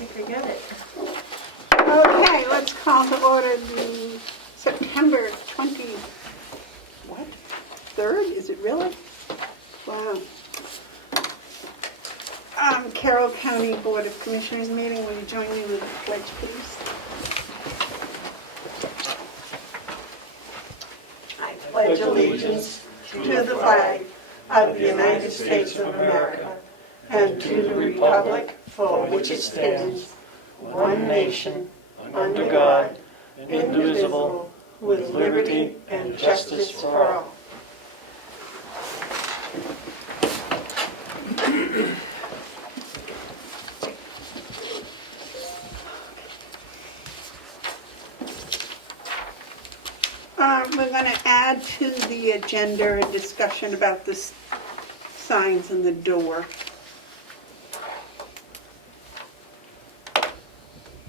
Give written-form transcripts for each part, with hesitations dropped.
I think I got it. Okay, let's call to order the September 3rd, is it really? Wow. Carroll County Board of Commissioners meeting. Will you join me with the pledge, please? I pledge allegiance to the flag of the United States of America and to the republic for which it stands, one nation, under God, indivisible, with liberty and justice for all. We're going to add to the agenda a discussion about the signs in the door.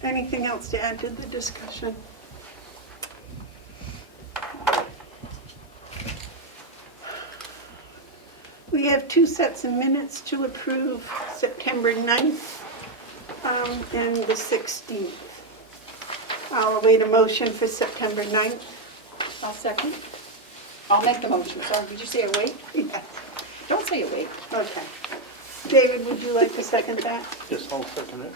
Anything else to add to the discussion? We have two sets of minutes to approve, September 9th and the 16th. I'll await a motion for September 9th. I'll second. I'll make the motion. Sorry, did you say await? Yes. Don't say await. Okay. David, would you like to second that? Yes, I'll second it.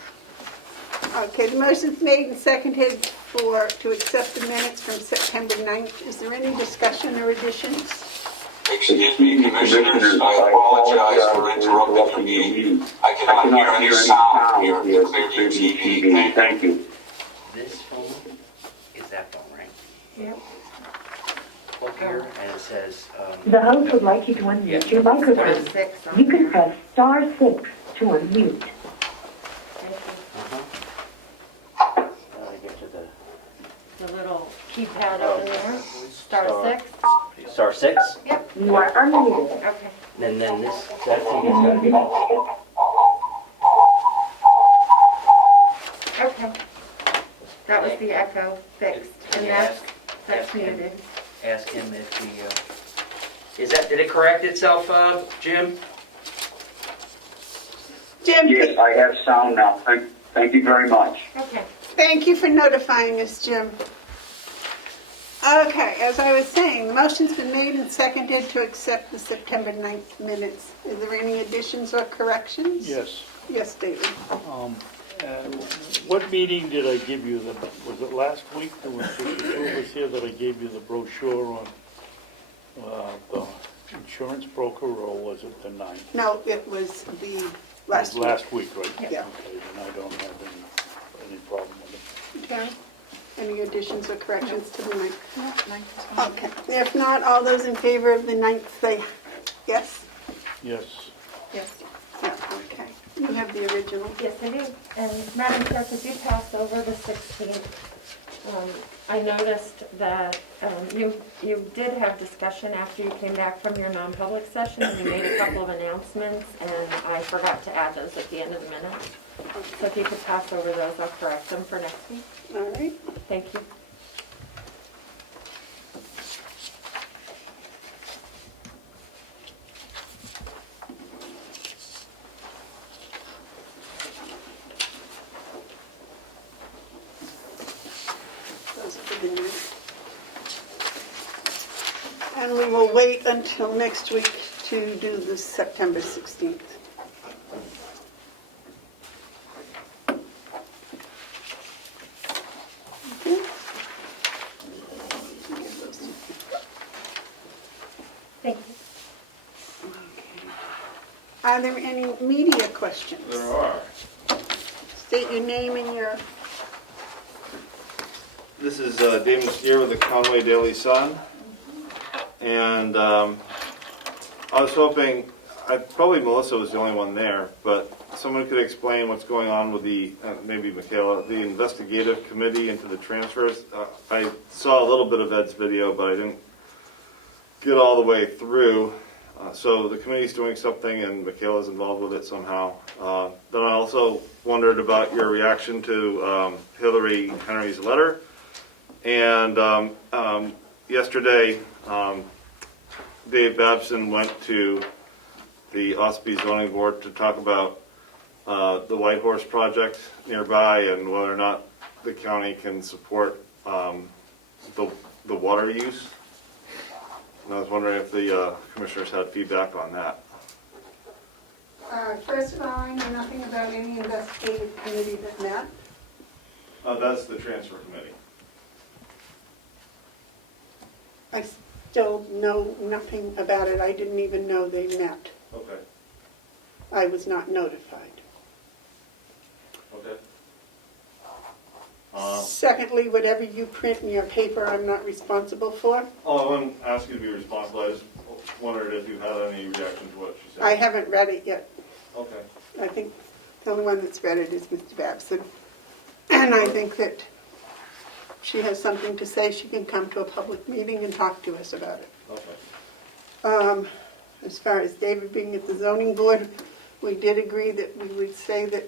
Okay, the motion's made and seconded to accept the minutes from September 9th. Is there any discussion or additions? Excuse me, Commissioners, I apologize for interrupting your meeting. I cannot hear any sound here to clear your TV. Thank you. This phone is that phone, right? Yep. Look here, and it says, The host would like you to unmute your microphone. You can press star 6 to unmute. get to The little keypad over there, star 6. star 6, Yep, You are unmuted. okay. and then this, that thing is gotta be, Okay. That was the echo fixed, and that's ask him. muted. Ask him if he, did it correct itself, Jim? Jim, Yes, I have sound now. Thank you very much. Okay. thank you for notifying us, Jim. Okay, as I was saying, the motion's been made and seconded to accept the September 9th minutes. Is there any additions or corrections? Yes. Yes, David. What meeting did I give you? Was it last week? There was just the two of us here that I gave you the brochure on the insurance broker, or was it the 9th? No, it was the last week. Last week, right? Yeah. Okay, then I don't have any problem with it. Okay. Any additions or corrections to the 9th? No, 9th is fine. Okay. If not, all those in favor of the 9th say yes? Yes. Yes. Yeah, okay. You have the original. Yes, I do. And Madam Chair, could you pass over the 16th? I noticed that you did have discussion after you came back from your non-public session, and you made a couple of announcements, and I forgot to add those at the end of the minutes. So if you could pass over those, I'll correct them for next week. All right. Thank you. Those are for the 9th. And we will wait until next week to do the September 16th. Okay. Give those to you. Thank you. Okay. Are there any media questions? There are. State your name and your... This is David Steer with the Conway Daily Sun. And I was hoping, probably Melissa was the only one there, but someone could explain what's going on with the, maybe Michaela, the investigative committee into the transfers. I saw a little bit of Ed's video, but I didn't get all the way through. So the committee's doing something and Michaela's involved with it somehow. Then I also wondered about your reaction to Hillary Henry's letter. And yesterday, Dave Babson went to the Ospey Zoning Board to talk about the White Horse project nearby and whether or not the county can support the water use. And I was wondering if the commissioners had feedback on that. First of all, I know nothing about any investigative committee that met. That's the transfer committee. I still know nothing about it. I didn't even know they met. Okay. I was not notified. Okay. Secondly, whatever you print in your paper, I'm not responsible for. Oh, I wouldn't ask you to be responsible. I just wondered if you had any reaction to what she said. I haven't read it yet. Okay. I think the only one that's read it is Mr. Babson. And I think that she has something to say. She can come to a public meeting and talk to us about it. Okay. As far as David being at the zoning board, we did agree that we would say that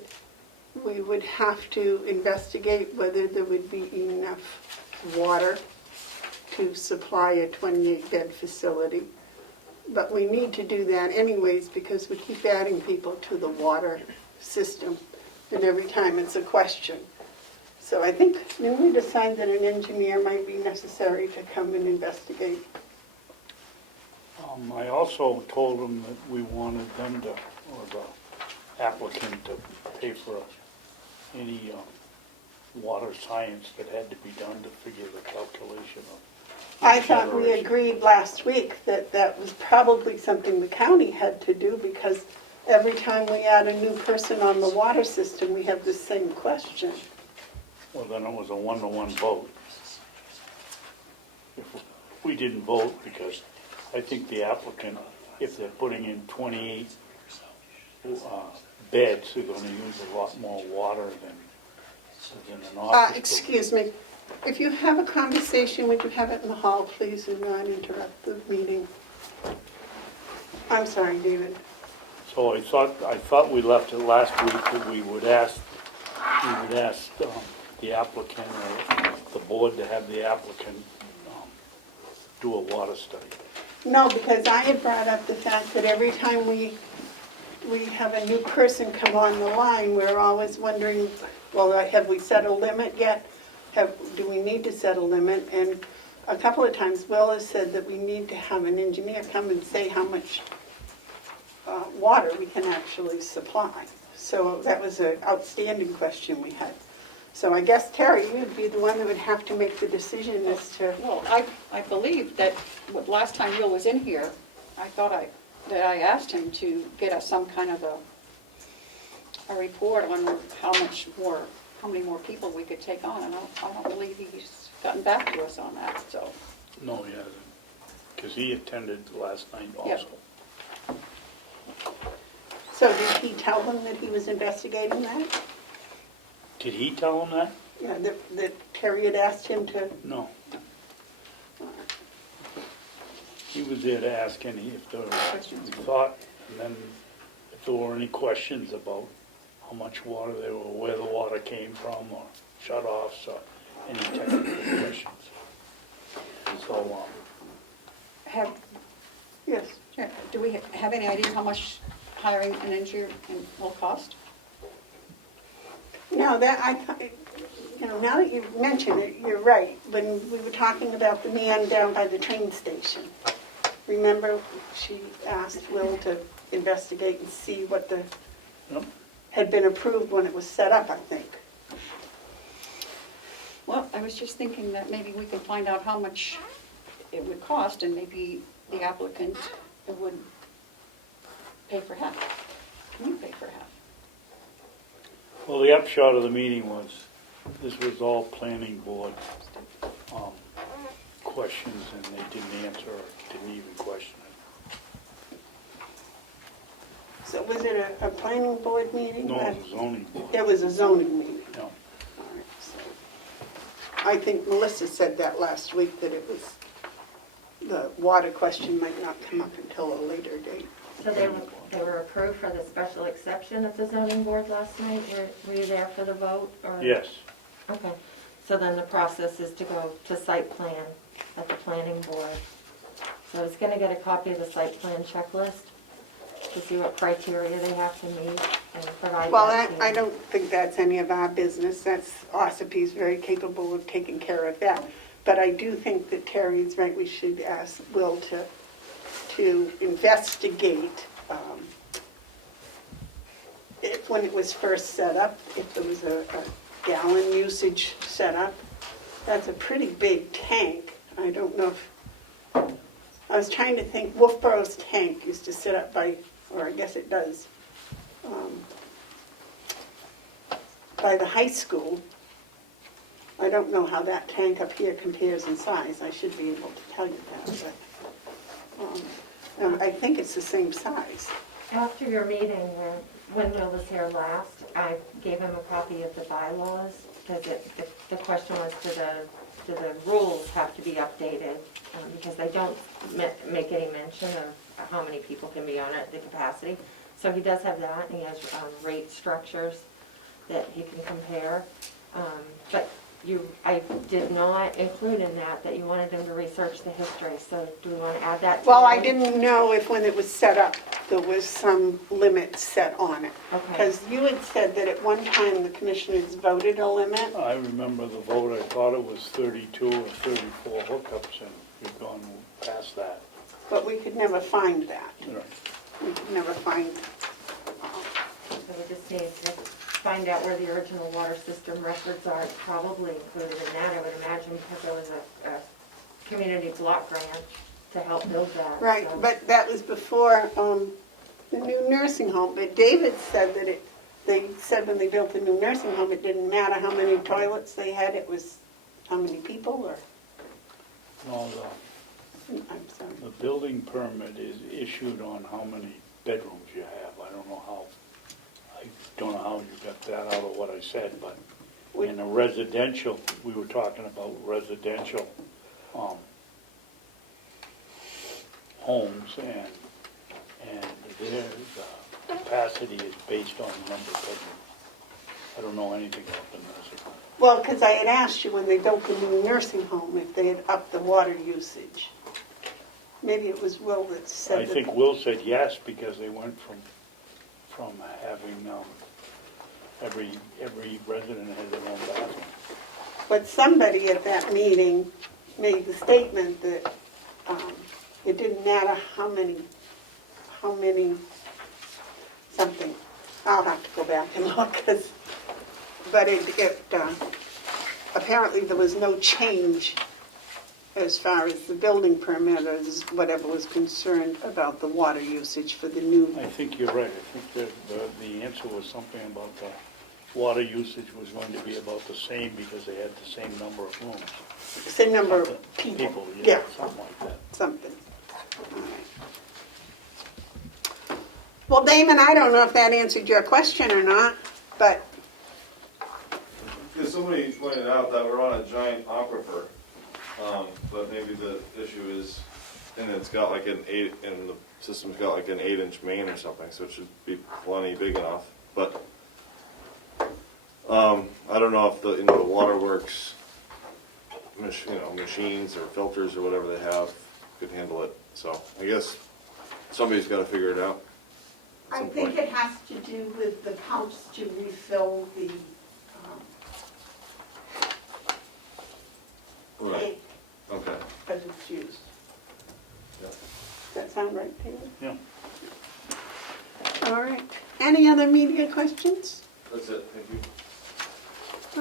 we would have to investigate whether there would be enough water to supply a 28-bed facility. But we need to do that anyways because we keep adding people to the water system, and every time it's a question. So I think we decided that an engineer might be necessary to come and investigate. I also told them that we wanted them to, or the applicant to pay for any water science that had to be done to figure the calculation of. I thought we generation. agreed last week that that was probably something the county had to do because every time we add a new person on the water system, we have the same question. Well, then it was a 1-to-1 vote. If we didn't vote, because I think the applicant, if they're putting in 28 beds, they're gonna use a lot more water than an office. Excuse me, if you have a conversation, would you have it in the hall, please, and not interrupt the meeting? I'm sorry, David. So I thought we left it last week that we would ask the applicant or the board to have the applicant do a water study. No, because I had brought up the fact that every time we have a new person come on the line, we're always wondering, well, have we set a limit yet? Do we need to set a limit? And a couple of times, Will has said that we need to have an engineer come and say how much water we can actually supply. So that was an outstanding question we had. So I guess, Terry, you'd be the one that would have to make the decision as to... Well, I believe that last time Will was in here, I thought that I asked him to get us some kind of a report on how many more people we could take on, and I don't believe he's gotten back to us on that, so. No, he hasn't, because he attended last night also. Yep. So did he tell them that he was investigating that? Did he tell him that? Yeah, that Terry had asked him to... No. He was there to ask any, if there was, we thought, and then if there were any questions about how much water there were, where the water came from, or shut-offs, or any technical questions. And so, Yes. Do we have any idea how much hiring an engineer will cost? No, that, I thought, now that you mention it, you're right. When we were talking about the man down by the train station, remember she asked Will to investigate and see what Yep. had been approved when it was set up, I think. Well, I was just thinking that maybe we could find out how much it would cost, and maybe the applicant would pay for half. Can you pay for half? well, the upshot of the meeting was, this was all planning board questions, and they didn't answer, or didn't even question it. So was it a planning board meeting? No, it was zoning board. It was a zoning meeting. No. All right, so I think Melissa said that last week, that it was, the water question might not come up until a later date. So they were approved for the special exception at the zoning board last night? Were you there for the vote? Or? Yes. Okay, so then the process is to go to site plan at the planning board. So I was gonna get a copy of the site plan checklist to see what criteria they have to meet. and provide Well, that to you. I don't think that's any of our business. That's, OSIP's very capable of taking care of that. But I do think that Terry's right, we should ask Will to investigate if, when it was first set up, if there was a gallon usage set up. That's a pretty big tank. I don't know if, I was trying to think, Wolfborough's tank used to sit up by, or I guess it does, by the high school. I don't know how that tank up here compares in size. I should be able to tell you that, but I think it's the same size. After your meeting, when Will was here last, I gave him a copy of the bylaws, because the question was, do the rules have to be updated? Because they don't make any mention of how many people can be on it, the capacity. So he does have that, and he has rate structures that he can compare. But I did not include in that you wanted him to research the history, so do we want to add that? Well, I didn't know if when it was set up, there was some limit set on it. Okay. Because you had said that at one time the commissioners voted a limit. I remember the vote, I thought it was 32 or 34 hookups, and we've gone past that. But we could never find that. You know, We could never find, So we just need to find out where the original water system records are. It's probably included in that, I would imagine, because there was a community block grant to help build that. right, so. but that was before the new nursing home. But David said that they said when they built the new nursing home, it didn't matter how many toilets they had, it was how many people, or, no, I'm sorry. the building permit is issued on how many bedrooms you have. I don't know how you got that out of what I said, but in a residential, we were talking about residential homes, and their capacity is based on the number of bedrooms. I don't know anything about the nursing home. Well, because I had asked you when they built the new nursing home if they had upped the water usage. Maybe it was Will that said I that. think Will said yes, because they went from having every resident had their own bathroom. But somebody at that meeting made the statement that it didn't matter how many something. I'll have to go back and look, but apparently there was no change as far as the building permit or whatever was concerned about the water usage for the new. I think you're right. I think the answer was something about the water usage was going to be about the same because they had the same number of rooms. Same number of people. Yeah, Something like that. something. All right. Well, Damon, I don't know if that answered your question or not, but Because somebody pointed out that we're on a giant aquifer, but maybe the issue is, and it's got like and the system's got like an 8-inch main or something, so it should be plenty big enough. But I don't know if the waterworks, machines or filters or whatever they have could handle it. So I guess somebody's got to figure it out. at I some think point. it has to do with the pumps to refill the Right. tank Okay. as it's used. Yeah. Does that sound right, David? Yeah. All right. Any other media questions? That's it. Thank you.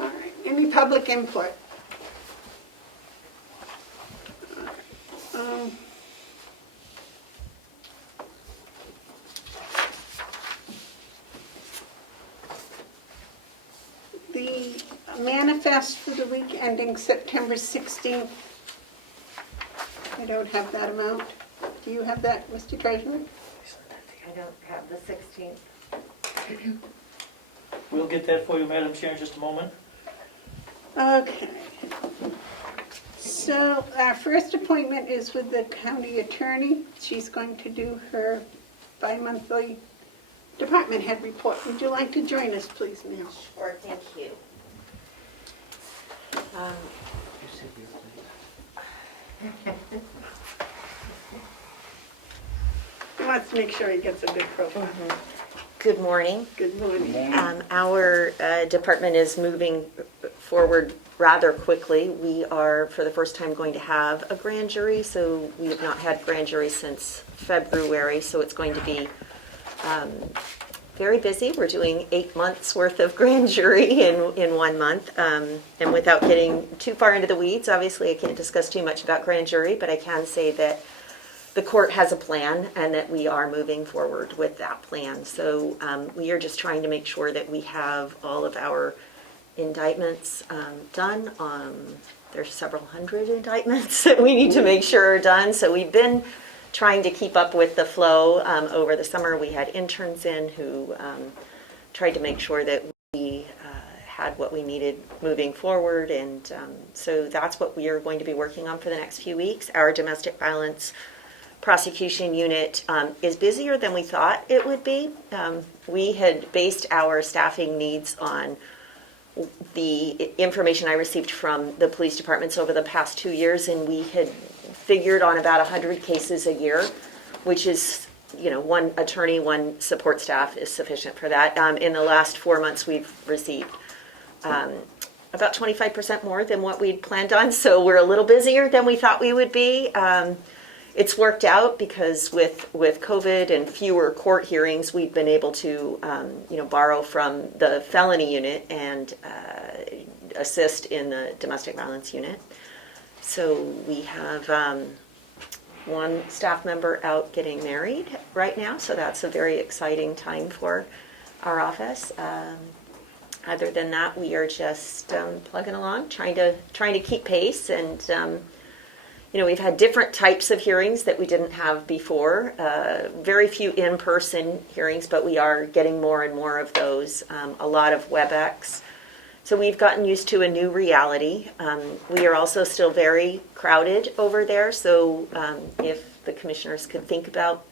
All right. Any public input? Um, The manifest for the week ending September 16th, I don't have that amount. Do you have that, Mr. Treasurer? I don't have the 16th. We'll get that for you, Madam Chair, in just a moment. Okay. So our first appointment is with the county attorney. She's going to do her bi-monthly department head report. Would you like to join us, please, ma'am? Sure, thank you. He wants to make sure he gets a good profile. Good morning. Good morning. Our department is moving forward rather quickly. We are, for the first time, going to have a grand jury, so we have not had grand jury since February, so it's going to be very busy. We're doing 8 months worth of grand jury in 1 month. And without getting too far into the weeds, obviously I can't discuss too much about grand jury, but I can say that the court has a plan and that we are moving forward with that plan. So we are just trying to make sure that we have all of our indictments done. There's several hundred indictments that we need to make sure are done. So we've been trying to keep up with the flow. Over the summer we had interns in who tried to make sure that we had what we needed moving forward. And so that's what we are going to be working on for the next few weeks. Our domestic violence prosecution unit is busier than we thought it would be. We had based our staffing needs on the information I received from the police departments over the past 2 years, and we had figured on about 100 cases a year, which is, one attorney, one support staff is sufficient for that. In the last 4 months, we've received about 25% more than what we'd planned on, so we're a little busier than we thought we would be. It's worked out because with COVID and fewer court hearings, we've been able to, borrow from the felony unit and assist in the domestic violence unit. So we have one staff member out getting married right now, so that's a very exciting time for our office. Other than that, we are just plugging along, trying to keep pace, and we've had different types of hearings that we didn't have before. Very few in-person hearings, but we are getting more and more of those. A lot of WebEx. So we've gotten used to a new reality. We are also still very crowded over there, so if the commissioners could think about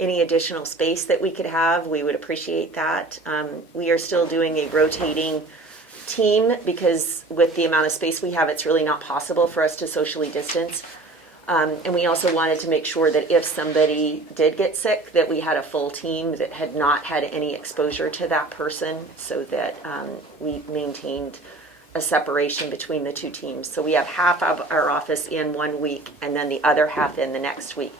any additional space that we could have, we would appreciate that. We are still doing a rotating team because with the amount of space we have, it's really not possible for us to socially distance. And we also wanted to make sure that if somebody did get sick, that we had a full team that had not had any exposure to that person, so that we maintained a separation between the two teams. So we have half of our office in 1 week and then the other half in the next week.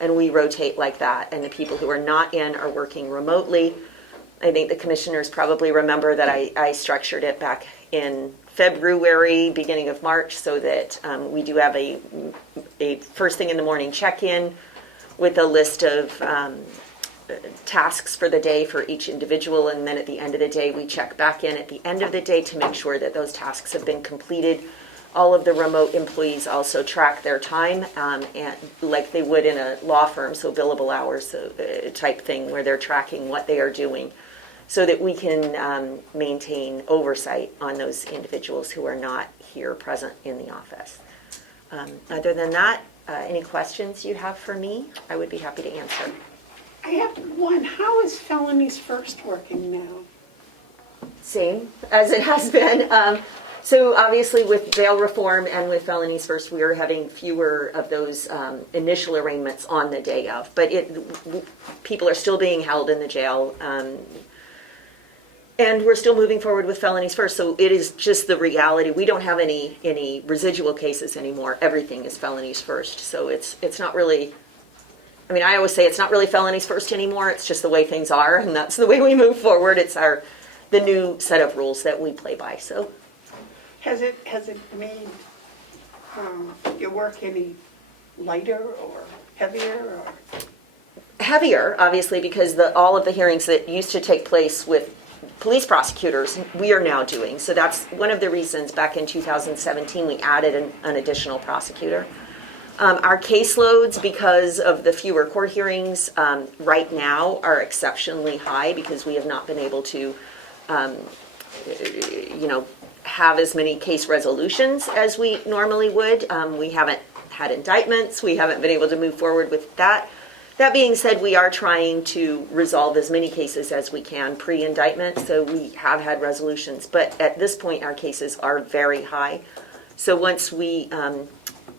And we rotate like that. And the people who are not in are working remotely. I think the commissioners probably remember that I structured it back in February, beginning of March, so that we do have a first thing in the morning check-in with a list of tasks for the day for each individual, and then at the end of the day we check back in at the end of the day to make sure that those tasks have been completed. All of the remote employees also track their time, and like they would in a law firm, so billable hours type thing, where they're tracking what they are doing, so that we can maintain oversight on those individuals who are not here present in the office. Other than that, any questions you have for me, I would be happy to answer. I have one. How is Felonies First working now? Same as it has been. So obviously with bail reform and with Felonies First, we are having fewer of those initial arraignments on the day of. But people are still being held in the jail. And we're still moving forward with Felonies First, so it is just the reality. We don't have any residual cases anymore. Everything is Felonies First, so it's not really. I mean, I always say it's not really Felonies First anymore. It's just the way things are, and that's the way we move forward. It's the new set of rules that we play by. So, has it made your work any lighter or heavier? Heavier, obviously, because all of the hearings that used to take place with police prosecutors, we are now doing. So that's one of the reasons back in 2017 we added an additional prosecutor. Our caseloads, because of the fewer court hearings right now, are exceptionally high because we have not been able to, have as many case resolutions as we normally would. We haven't had indictments. We haven't been able to move forward with that. That being said, we are trying to resolve as many cases as we can pre-indictment, so we have had resolutions. But at this point, our cases are very high. So once we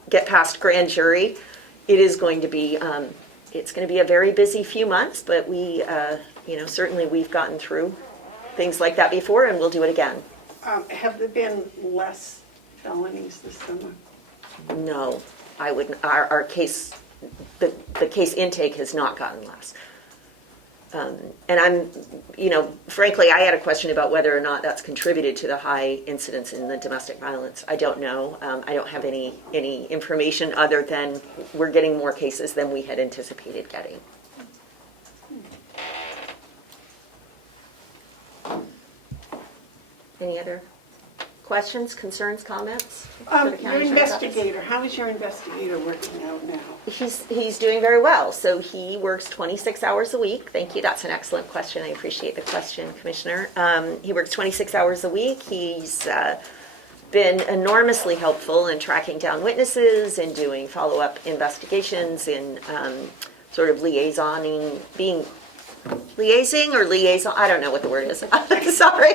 get past grand jury, it is going to be it's going to be a very busy few months, but we, certainly we've gotten through things like that before, and we'll do it again. Have there been less felonies this summer? No, I wouldn't, our case, the case intake has not gotten less. And I'm, frankly, I had a question about whether or not that's contributed to the high incidence in the domestic violence. I don't know. I don't have any information other than we're getting more cases than we had anticipated getting. Any other questions, concerns, comments? for the Your county sheriff's office? investigator, how is your investigator working out now? He's doing very well. So he works 26 hours a week. Thank you. That's an excellent question. I appreciate the question, Commissioner. He works 26 hours a week. He's been enormously helpful in tracking down witnesses and doing follow-up investigations in sort of liaising, I don't know what the word is. Sorry.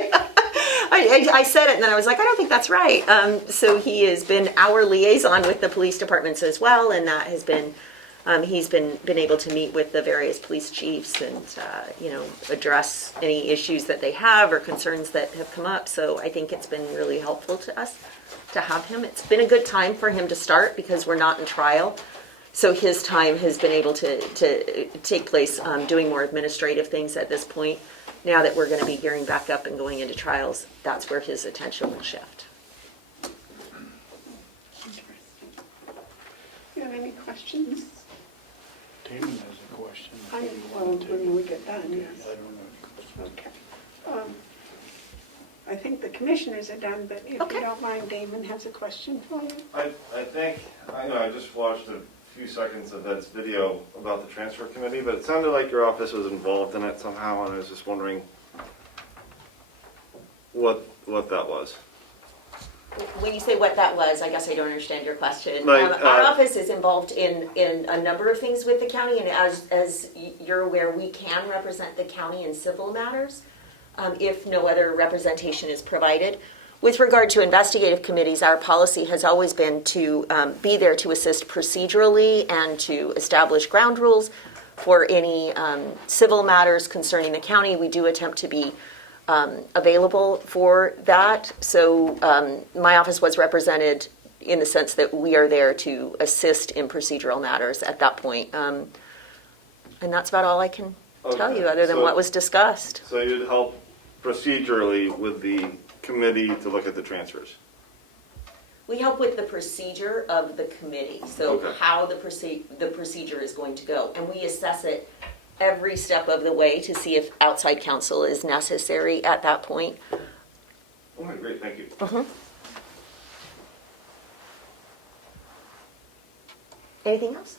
I said it and then I was like, I don't think that's right. So he has been our liaison with the police departments as well, and that has been, he's been able to meet with the various police chiefs and, address any issues that they have or concerns that have come up. So I think it's been really helpful to us to have him. It's been a good time for him to start because we're not in trial. So his time has been able to take place doing more administrative things at this point. Now that we're going to be gearing back up and going into trials, that's where his attention will shift. You have any questions? Damon has a question. When we get done, yes. I don't know. Okay. I think the commissioners are done, but if Okay. you don't mind, Damon has a question for you. I just watched a few seconds of Ed's video about the transfer committee, but it sounded like your office was involved in it somehow, and I was just wondering what that was. When you say what that was, I guess I don't understand your question. Like, our office is involved in a number of things with the county, and as you're aware, we can represent the county in civil matters if no other representation is provided. With regard to investigative committees, our policy has always been to be there to assist procedurally and to establish ground rules for any civil matters concerning the county. We do attempt to be available for that. So my office was represented in the sense that we are there to assist in procedural matters at that point. And that's about all I can tell you other than what was discussed. So you'd help procedurally with the committee to look at the transfers? We help with the procedure of the committee, so Okay. how the procedure is going to go. And we assess it every step of the way to see if outside counsel is necessary at that point. All right, great, thank you. Anything else?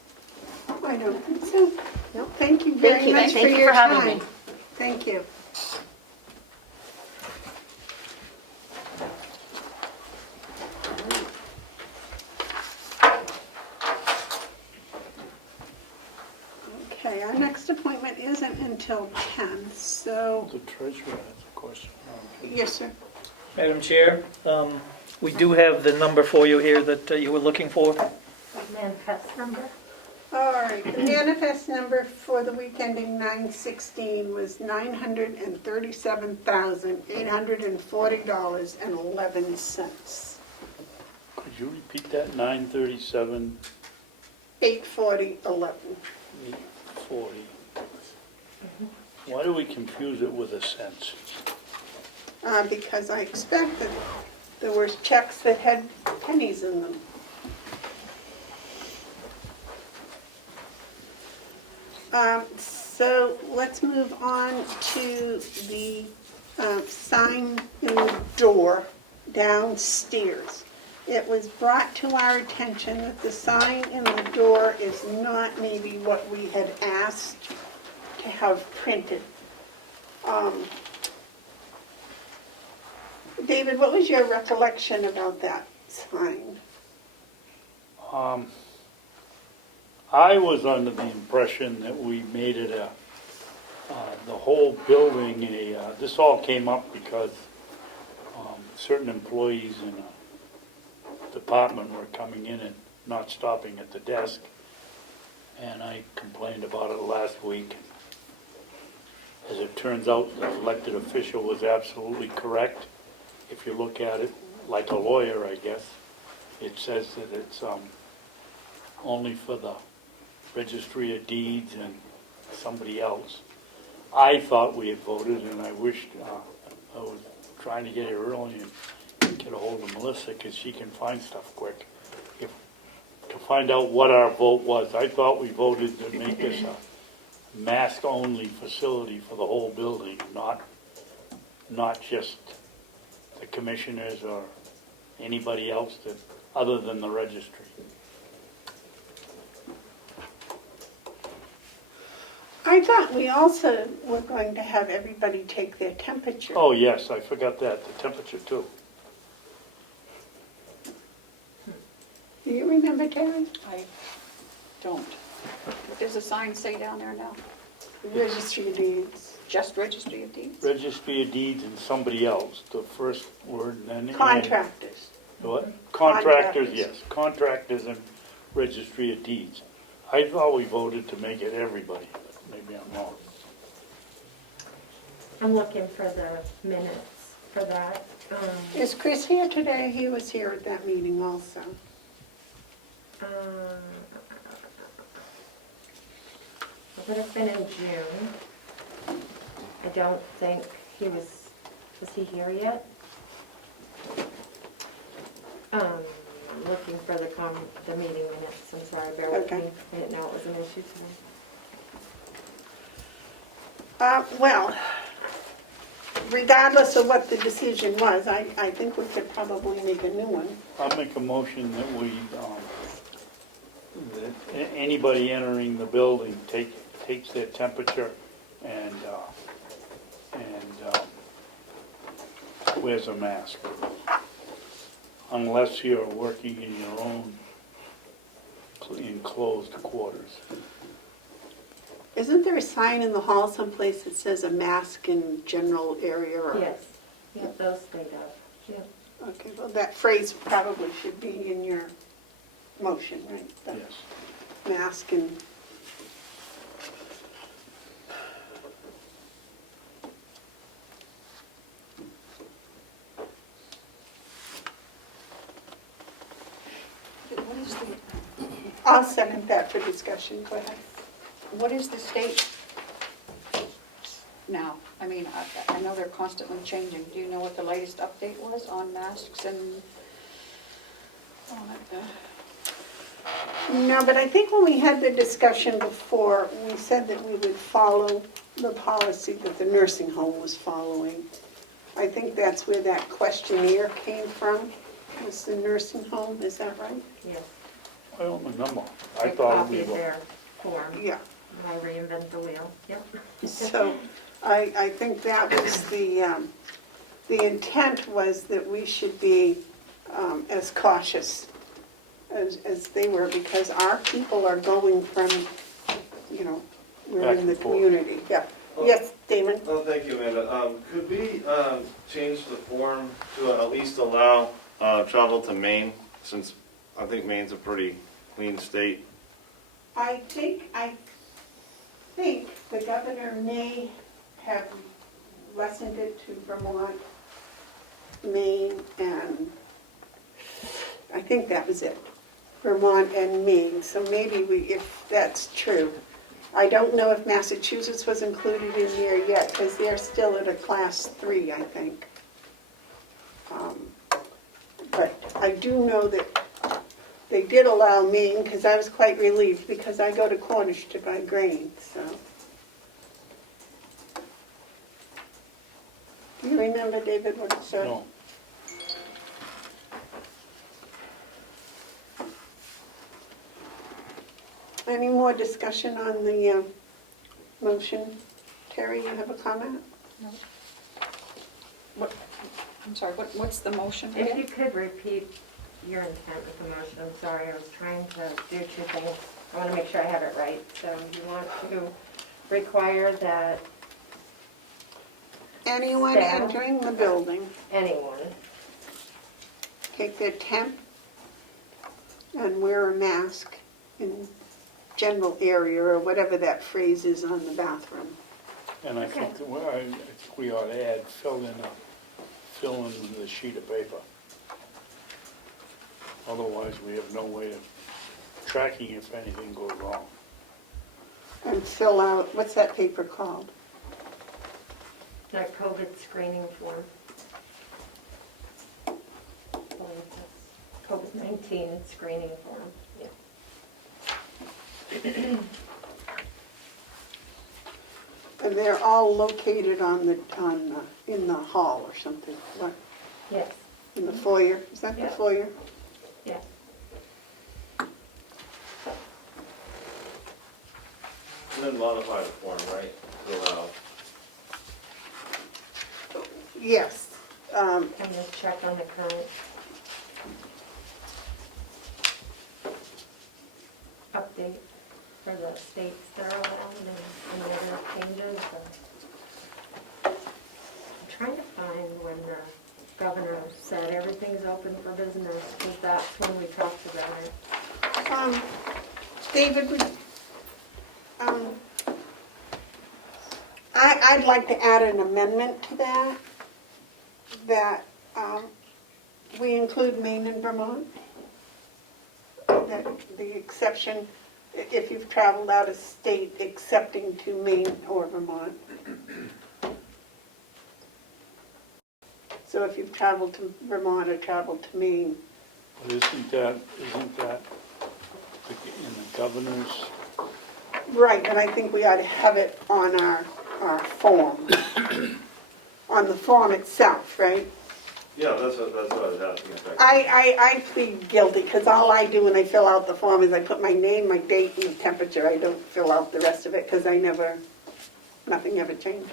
I don't think so. No. Thank you very much for Thank you your for having time. me. Thank you. Okay, our next appointment isn't until 10, so, The treasurer has a question. yes, sir. Madam Chair, we do have the number for you here that you were looking for. Manifest number? All right, the manifest number for the week ending 9/16 was $937,840.11. Could you repeat that? 937, 840.11. 840. Why do we confuse it with a cent? Because I expected there were checks that had pennies in them. So let's move on to the sign in the door downstairs. It was brought to our attention that the sign in the door is not maybe what we had asked to have printed. David, what was your recollection about that sign? I was under the impression that we made it the whole building this all came up because certain employees in a department were coming in and not stopping at the desk. and I complained about it last week. As it turns out, the elected official was absolutely correct. If you look at it like a lawyer, I guess, it says that it's only for the registry of deeds and somebody else. I thought we had voted, and I wished, I was trying to get here early and get a hold of Melissa, because she can find stuff quick. To find out what our vote was. I thought we voted to make this a mask-only facility for the whole building, not just the commissioners or anybody else that, other than the registry. I thought we also were going to have everybody take their temperature. Oh, yes, I forgot that, the temperature too. Do you remember, Terry? I don't. What does the sign say down there now? Registry of Deeds. Just Registry of Deeds? Registry of Deeds and somebody else, the first word, and then... Contractors. What? Contractors, Contractors. yes, contractors and Registry of Deeds. I thought we voted to make it everybody, but maybe I'm wrong. I'm looking for the minutes for that. Is Chris here today? He was here at that meeting also. It would have been in June. I don't think he was he here yet? Looking for the meeting minutes, I'm sorry, bear with Okay. me. I didn't know it was an issue today. Well, regardless of what the decision was, I think we could probably make a new one. I'll make a motion that we, that anybody entering the building takes their temperature and wears a mask. Unless you're working in your own enclosed quarters. Isn't there a sign in the hall someplace that says a mask in general area? Or? Yes, yeah, those stayed up, yeah. Okay, well, that phrase probably should be in your motion, right? The Yes. mask and... What is the, I'll second that for discussion, go ahead. what is the state now? I mean, I know they're constantly changing. Do you know what the latest update was on masks and all that? No, but I think when we had the discussion before, we said that we would follow the policy that the nursing home was following. I think that's where that questionnaire came from, was the nursing home, is that right? Yes. I don't remember. I I thought we copied were. their form. Yeah. I reinvent the wheel, yep. So I think that was the intent was that we should be as cautious as they were, because our people are going from, we're Back in the and forth. community. Yeah. Yes, Damon? Oh, thank you, Amanda. Could we change the form to at least allow travel to Maine, since I think Maine's a pretty clean state? I think the governor may have lessened it to Vermont, Maine, and I think that was it. Vermont and Maine, so maybe if that's true. I don't know if Massachusetts was included in there yet, because they're still at a class 3, I think. But I do know that they did allow Maine, because I was quite relieved, because I go to Cornish to buy grain, so. Do you remember, David, what it said? No. Any more discussion on the motion? Terry, you have a comment? No. What, I'm sorry, what's the motion If again? you could repeat your intent with the motion, I'm sorry, I was trying to do two things. I want to make sure I have it right. So you want to require that Anyone Staff. entering the building, anyone, take their temp and wear a mask in general area, or whatever that phrase is on the bathroom. And I think, I think we ought to add, fill in the sheet of paper. Otherwise, we have no way of tracking if anything goes wrong. And fill out, what's that paper called? That COVID screening form. COVID-19 screening form, yeah. And they're all located in the hall or something, what, Yes, in the foyer? Is that the Yeah. foyer? yes. And then modify the form, right, to allow. Yes. And just check on the current update for the states they're all on and any other changes. I'm trying to find when the governor said everything's open for business, because that's when we talked about it. David, I'd like to add an amendment to that we include Maine and Vermont. That the exception, if you've traveled out of state, excepting to Maine or Vermont. So if you've traveled to Vermont or traveled to Maine. But isn't that in the governor's? Right, and I think we ought to have it on our form, on the form itself, right? Yeah, that's what I was asking. In fact. I plead guilty, because all I do when I fill out the form is I put my name, my date, and the temperature. I don't fill out the rest of it, because nothing ever changes.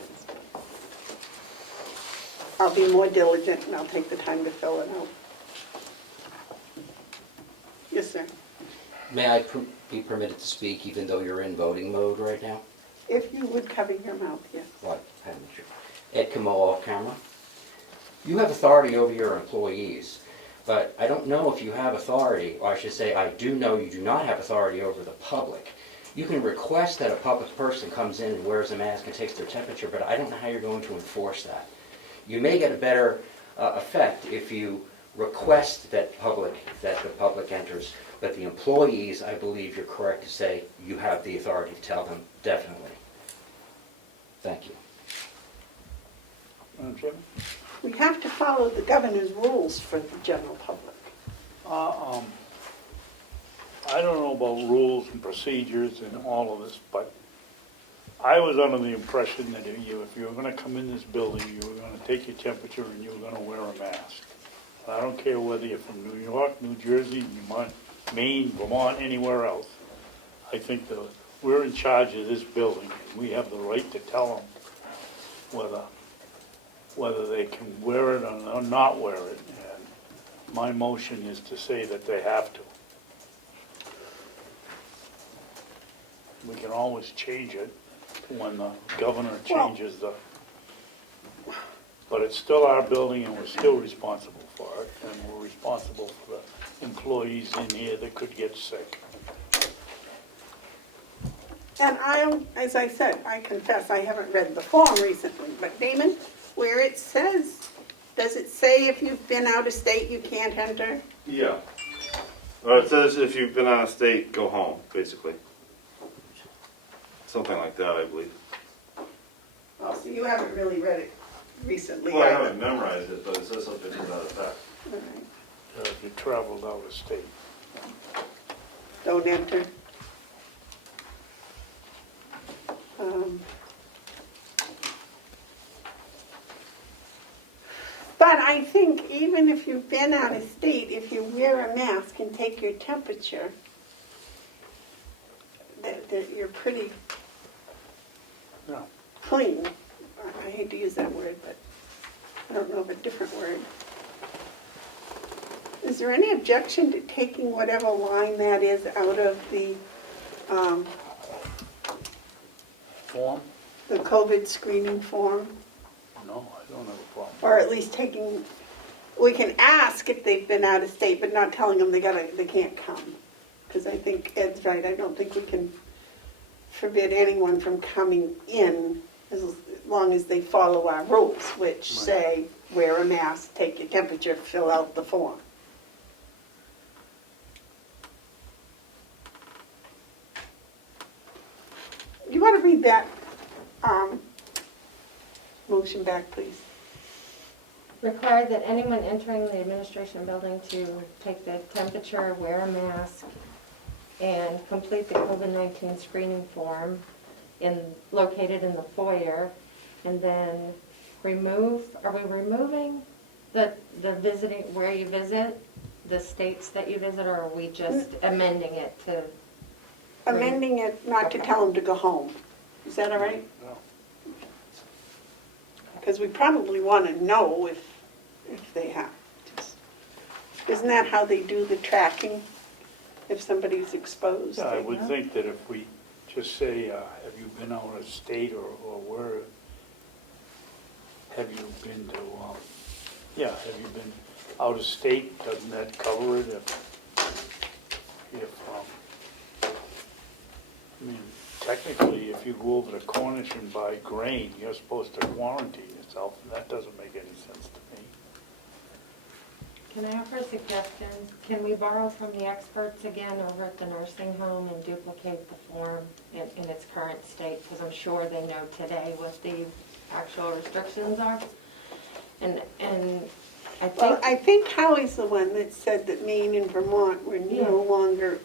I'll be more diligent, and I'll take the time to fill it out. Yes, sir. May I be permitted to speak even though you're in voting mode right now? If you would cover your mouth, yes. What, haven't you? Ed Comeau, off camera. You have authority over your employees, but I don't know if you have authority, or I should say I do know you do not have authority over the public. You can request that a public person comes in and wears a mask and takes their temperature, but I don't know how you're going to enforce that. You may get a better effect if you request that the public enters, but the employees, I believe you're correct to say, you have the authority to tell them definitely. Thank you. Madam Chairman? We have to follow the governor's rules for the general public. I don't know about rules and procedures and all of this, but I was under the impression that if you were going to come in this building, you were going to take your temperature and you were going to wear a mask. I don't care whether you're from New York, New Jersey, Maine, Vermont, anywhere else. I think that we're in charge of this building, and we have the right to tell them whether they can wear it or not wear it. And my motion is to say that they have to. We can always change it when the governor changes but it's still our building and we're still responsible for it, and we're responsible for the employees in here that could get sick. And as I said, I confess, I haven't read the form recently, but Damon, where it says, does it say if you've been out of state you can't enter? Yeah. Or it says if you've been out of state, go home, basically. Something like that, I believe. Oh, so you haven't really read it recently Well, I either. haven't memorized it, but it says something to that effect. All right. If you traveled out of state. Don't enter. But I think even if you've been out of state, if you wear a mask and take your temperature, that you're pretty No. clean. I hate to use that word, but I don't know of a different word. Is there any objection to taking whatever line that is out of the Form? the COVID screening form? No, I don't have a problem. Or at least taking, we can ask if they've been out of state, but not telling them they can't come. because I think Ed's right, I don't think we can forbid anyone from coming in as long as they follow our rules, which say, wear a mask, take your temperature, fill out the form. You want to read that motion back, please? Require that anyone entering the administration building to take the temperature, wear a mask, and complete the COVID-19 screening form located in the foyer, and then are we removing the visiting, where you visit, the states that you visit, or are we just amending it to? Amending it not to tell them to go home. Is that all right? No. Because we probably want to know if they have. Isn't that how they do the tracking, if somebody's exposed? Yeah, I they would know? think that if we just say, have you been out of state or where, have you been to, have you been out of state, doesn't that cover it I mean, technically, if you go over to Cornish and buy grain, you're supposed to quarantine yourself, and that doesn't make any sense to me. Can I offer a suggestion? Can we borrow from the experts again over at the nursing home and duplicate the form in its current state? Because I'm sure they know today what the actual restrictions are. And I think... Well, I think Howie's the one that said that Maine and Vermont were no longer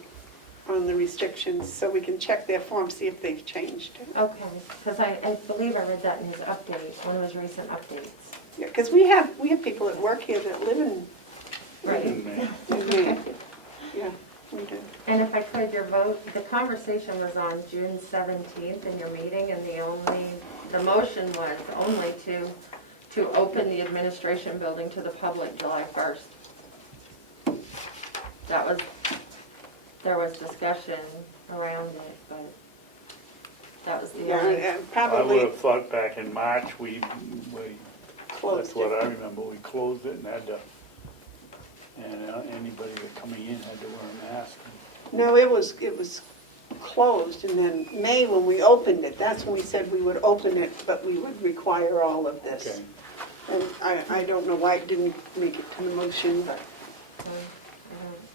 on the restrictions, so we can check their form, see if they've changed it. Okay, because I believe I read that in his update, one of his recent updates. Yeah, because we have people at work here that live in Right. Maine. Yeah, we do. And if I could, your vote, the conversation was on June 17th in your meeting, and the motion was only to open the administration building to the public July 1st. There was discussion around it, but that was the only. Yeah, I would probably have thought back in March, we that's closed what it. I remember, we closed it and had to, and anybody that coming in had to wear a mask. No, it was closed, and then May, when we opened it, that's when we said we would open it, but we would require all of this. Okay. And I don't know why it didn't make it to the motion, but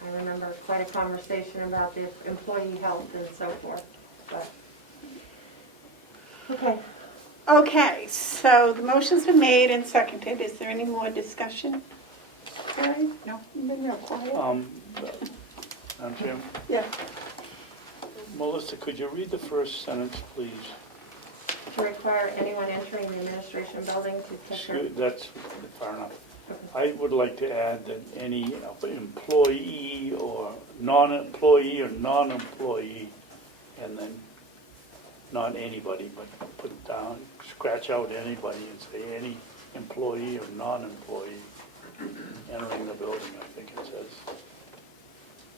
I remember quite a conversation about the employee health and so forth, but, okay. okay, so the motion's been made and seconded. Is there any more discussion? Carrie? No. You've been real quiet. Madam Chairman? Yeah. Melissa, could you read the first sentence, please? To require anyone entering the administration building to take their... That's fair enough. I would like to add that any employee or non-employee or non-employee, and then not anybody, but put down, scratch out anybody and say any employee or non-employee entering the building, I think it says.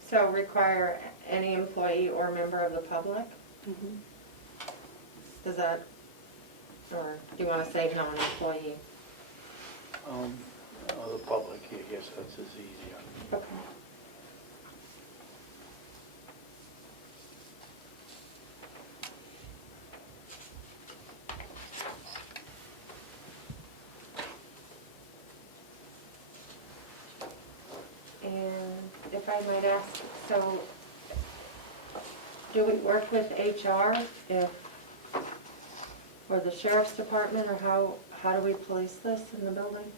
So require any employee or member of the public? Does that, or do you want to say non-employee? The public, I guess that's as easier. Okay. And if I might ask, so do we work with HR or the sheriff's department, or how do we police this in the building?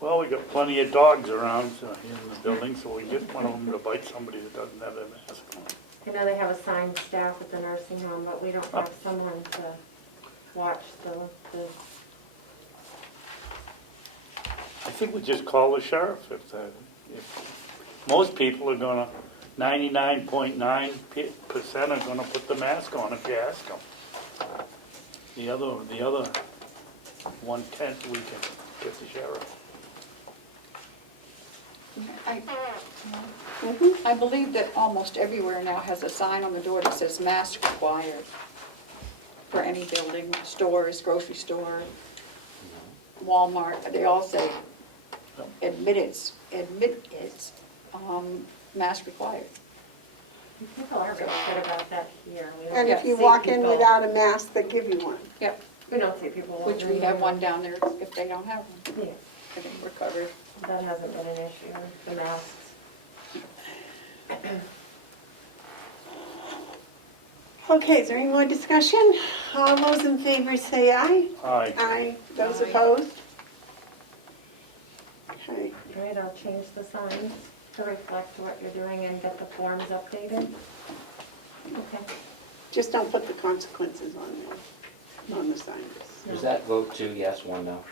Well, we got plenty of dogs around in the building, so we get one of them to bite somebody that doesn't have their mask on. I know they have assigned staff at the nursing home, but we don't have someone to watch the I think we just call the sheriff if most people are gonna, 99.9% are gonna put the mask on if you ask them. The other 1/10 we can get the sheriff. I believe that almost everywhere now has a sign on the door that says mask required for any building, stores, grocery store, Walmart, they all say admit it's mask required. People are very good about that here. We don't And if you see walk in people- without a mask, they give you one. Yep, We don't see people. which we have one down there if they don't have one. Yeah, I think we're covered. that hasn't been an issue, the masks. Okay, is there any more discussion? All those in favor say aye. Aye. Aye. Those Aye. opposed? Okay. All right, I'll change the signs to reflect what you're doing and get the forms updated. Okay. Just don't put the consequences on the signs. Is that vote 2 yes, 1 no?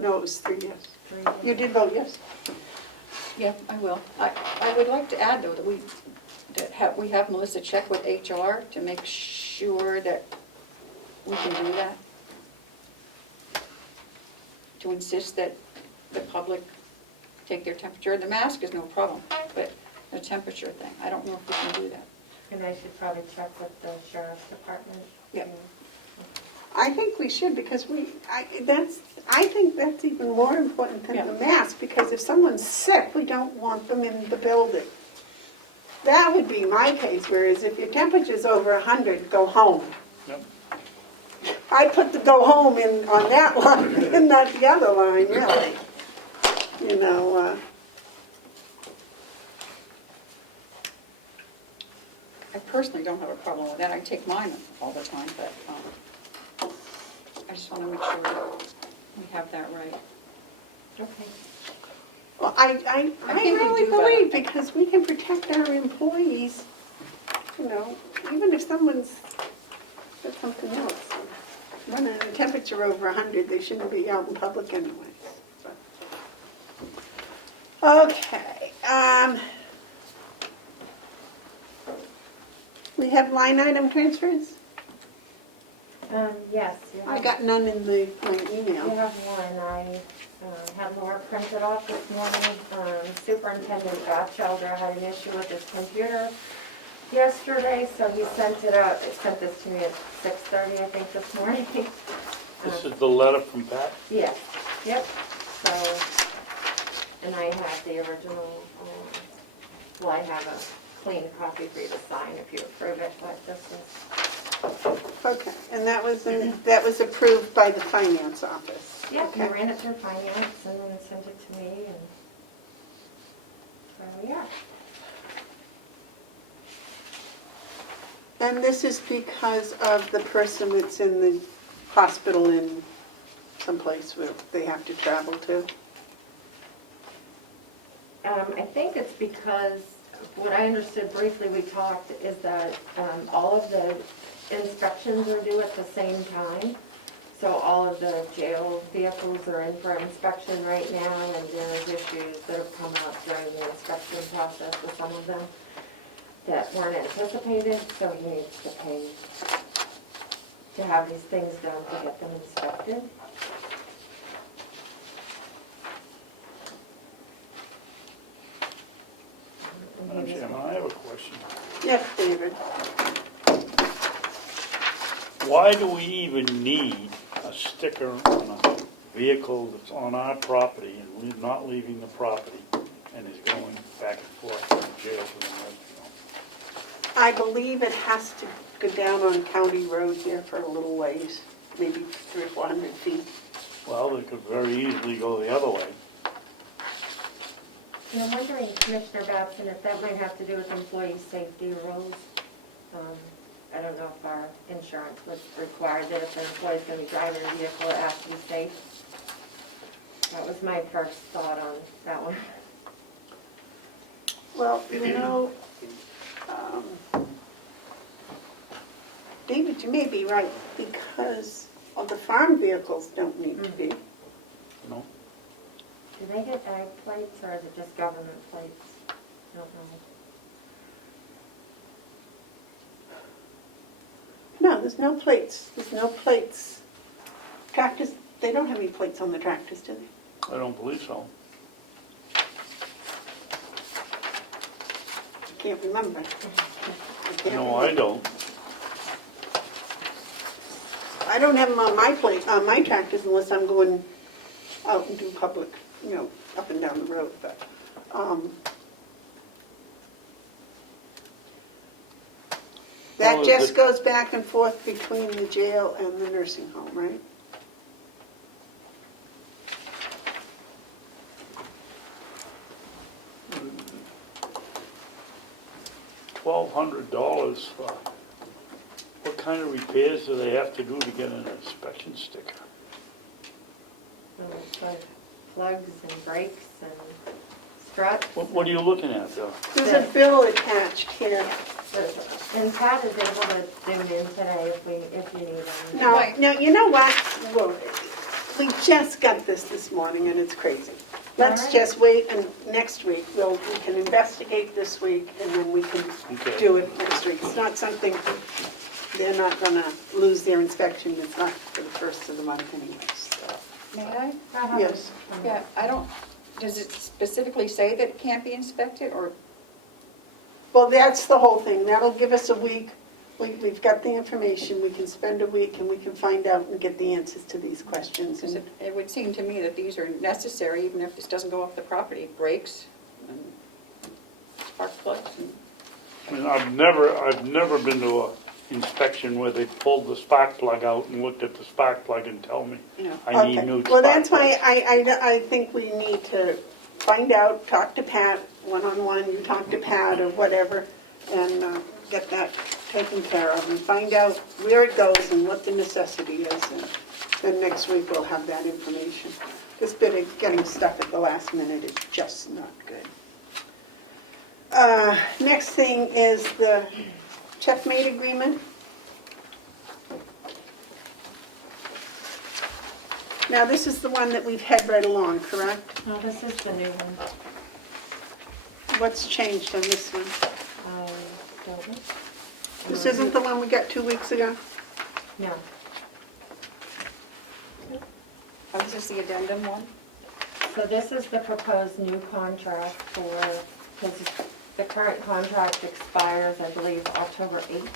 No, it was 3 yes. Three. You did vote yes? Yeah, I will. I would like to add, though, that we have Melissa check with HR to make sure that we can do that. To insist that the public take their temperature. The mask is no problem, but the temperature thing, I don't know if we can do that. And I should probably check with the sheriff's department. Yeah. I think we should, because I think that's even more important than the mask, because if someone's sick, we don't want them in the building. That would be my case, whereas if your temperature's over 100, go home. Yep. I'd put the go home on that line and not the other line, really. You know, I personally don't have a problem with that. I take mine all the time, but I just want to make sure that we have that right. Okay. well, I think we really do better. believe, because we can protect our employees, you know, even if someone's got something else. Running a temperature over 100, they shouldn't be out in public anyways. Okay, we have line item transfers? Yes. You I have- got none in my You email. have one. I had Laura print it off this morning. Superintendent Batchelder had an issue with his computer yesterday, so he sent it out. He sent this to me at 6:30, I think, this morning. This is the letter from Pat? Yes, yep. So, and I have the original, well, I have a clean copy for you to sign if you approve it, but this is, Okay, and that was approved by the finance office. yeah, you Okay. ran it through finance and then sent it to me, and there we are. And this is because of the person that's in the hospital in someplace where they have to travel to? I think it's because, what I understood briefly, we talked, is that all of the inspections are due at the same time. So all of the jail vehicles are in for inspection right now, and there's issues that have come up during the inspection process with some of them that weren't anticipated, so he needs to pay to have these things done to get them inspected. And he was- Jim, I have a question. Yes, David. Why do we even need a sticker on a vehicle that's on our property and not leaving the property and is going back and forth from jail to the next? I believe it has to go down on County Road here for a little ways, maybe 300 or 400 feet. Well, they could very easily go the other way. And I'm wondering, Commissioner Batson, if that might have to do with employee safety rules. I don't know if our insurance would require that if an employee's going to be driving a vehicle, it has to be safe. That was my first thought on that one. Well, you know, David, you may be right, because of the farm vehicles don't need to be. No? Do they get ag plates or is it just government plates? I don't know. No, there's no plates, there's no plates. Tractors, they don't have any plates on the tractors, do they? I don't believe so. I can't remember. I can't No, I remember. don't. I don't have them on my plate, on my tractors unless I'm going out and do public you know, up and down the road, but, that Well, just goes back and forth between the jail and the nursing home, right? $1,200 for, what kind of repairs do they have to do to get an inspection sticker? It's like plugs and brakes and struts. What are you looking at though? There's a bill attached here. And Pat is able to zoom in today if you need him. No, you know what? Well, we just got this morning and it's crazy. Let's Alright. just wait and next week, we can investigate this week and then we can Okay. do it next week. It's not something, they're not gonna lose their inspection, it's not for the first of the month anyway, so. May I? Yes. Yeah, I don't, does it specifically say that it can't be inspected, or? Well, that's the whole thing. That'll give us a week. We've got the information. We can spend a week and we can find out and get the answers to these questions. Because it would seem to me that these are necessary, even if this doesn't go off the property, brakes and spark plugs. And I mean, I've never been to a inspection where they pulled the spark plug out and looked at the spark plug and tell me I need new spark plugs. Well, that's why I think we need to find out, talk to Pat one-on-one, you talk to Pat or whatever, and get that taken care of and find out where it goes and what the necessity is. And then next week we'll have that information. This bit of getting stuff at the last minute is just not good. Next thing is the checkmate agreement. Now, this is the one that we've had right along, correct? No, this is the new one. What's changed on this one? I don't know. This isn't the one we got 2 weeks ago? No. oh, this is the addendum one? So this is the proposed new contract because the current contract expires, I believe, October 8th.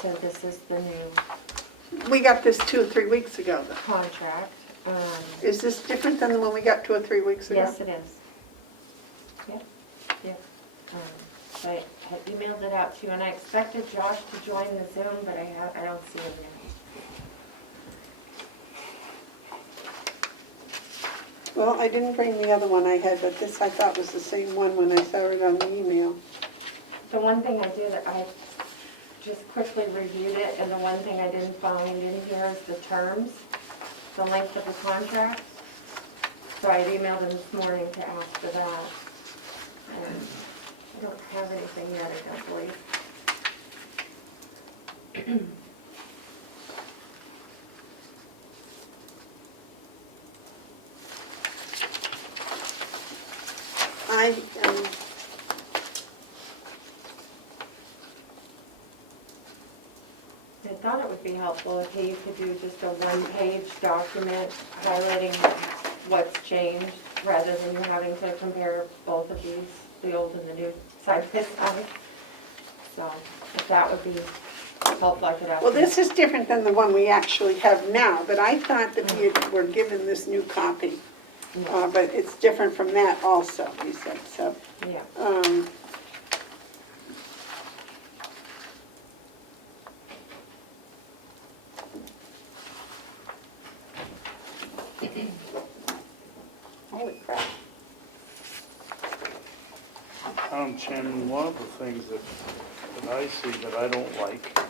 So this is the new We got this 2 or 3 weeks ago, though. contract. Is this different than the one we got 2 or 3 weeks ago? Yes, it is. Yep, yep. So I had emailed it out to you, and I expected Josh to join the Zoom, but I don't see him now. Well, I didn't bring the other one I had, but this I thought was the same one when I saw it on the email. The one thing I did, I just quickly reviewed it, and the one thing I didn't find in here is the terms, the length of the contract. So I had emailed him this morning to ask for that. And I don't have anything yet, I don't believe. I thought it would be helpful if he could do just a one-page document highlighting what's changed, rather than you having to compare both of these, the old and the new, side by side. So if that would be helpful, I could ask. Well, this is different than the one we actually have now, but I thought that we were given this new copy. But it's different from that also, you said, so. Yeah. Holy crap. Chairman, one of the things that I see that I don't like,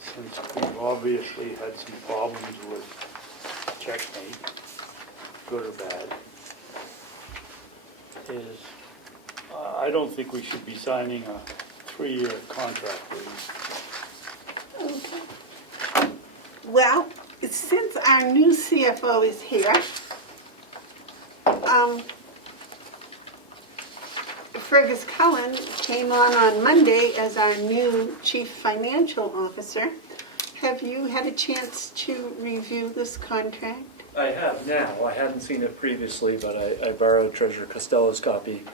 since we've obviously had some problems with checkmate, good or bad, is I don't think we should be signing a 3-year contract with you. Okay. Well, since our new CFO is here, Fergus Cullen came on Monday as our new Chief Financial Officer. Have you had a chance to review this contract? I have now. I hadn't seen it previously, but I borrowed Treasurer Costello's copy.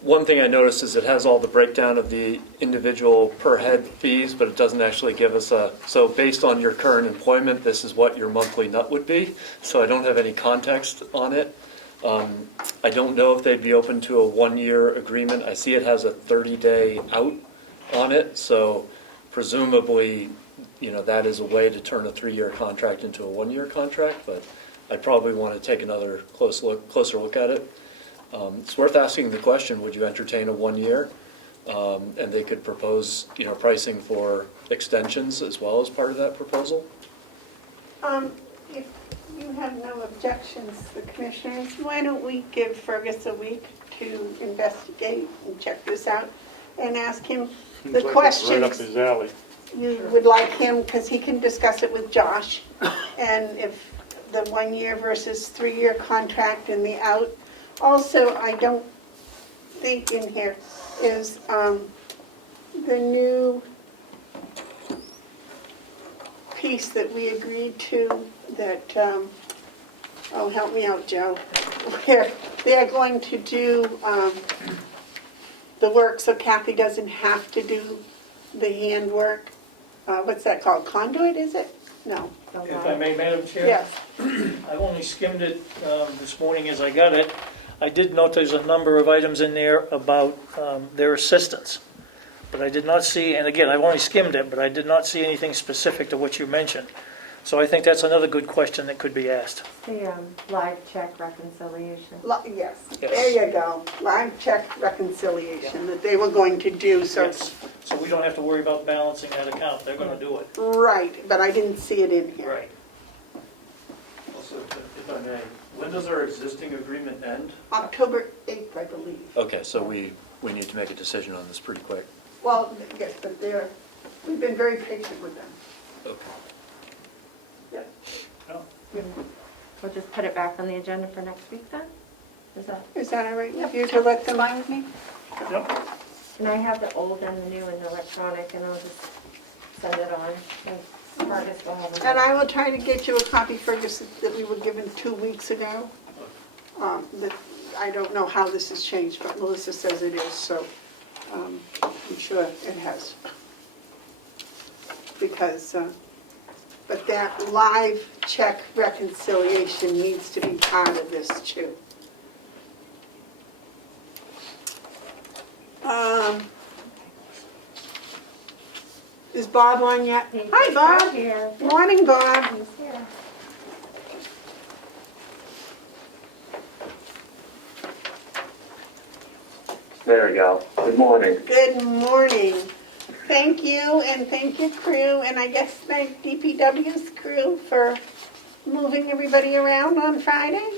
One thing I noticed is it has all the breakdown of the individual per head fees, but it doesn't actually give us so based on your current employment, this is what your monthly nut would be. So I don't have any context on it. I don't know if they'd be open to a 1-year agreement. I see it has a 30-day out on it, so presumably, that is a way to turn a 3-year contract into a 1-year contract, but I'd probably want to take another closer look at it. It's worth asking the question, would you entertain a 1-year? And they could propose, pricing for extensions as well as part of that proposal? If you have no objections, the commissioners, why don't we give Fergus a week to investigate and check this out and ask him the Seems like it's questions right up his alley. you would like him, because he can discuss it with Josh. And if the 1-year versus 3-year contract and the out. Also, I don't think in here is the new piece that we agreed to that, oh, help me out, Joe, where they're going to do the work so Kathy doesn't have to do the handwork. What's that called? Conduit, is it? No. If I may, Madam Chair? Yes. I only skimmed it this morning as I got it. I did note there's a number of items in there about their assistance. But I did not see, and again, I've only skimmed it, but I did not see anything specific to what you mentioned. So I think that's another good question that could be asked. The live check reconciliation. Yes, there you go. Live check reconciliation that they were going to do, so. Yes. So we don't have to worry about balancing that account. They're going to do it. Right, but I didn't see it in here. Right. Also, if I may, when does our existing agreement end? October 8th, I believe. Okay, so we need to make a decision on this pretty quick. Well, yes, but we've been very patient with them. Okay. Yeah. We'll just put it back on the agenda for next week then? Is that all right with you to let them? Fine with me? Yep. And I have the old and the new and the electronic, and I'll just send it on. And Marcus will have it. And I will try to get you a copy, Fergus, that we were given 2 weeks ago. That I don't know how this has changed, but Melissa says it is, so I'm sure it has. Because, but that live check reconciliation needs to be part of this too. Is Bob on yet? Hi, Bob. Here. Morning, Bob. He's here. There we go. Good morning. Good morning. Thank you, and thank your crew, and I guess thank DPW's crew for moving everybody around on Friday.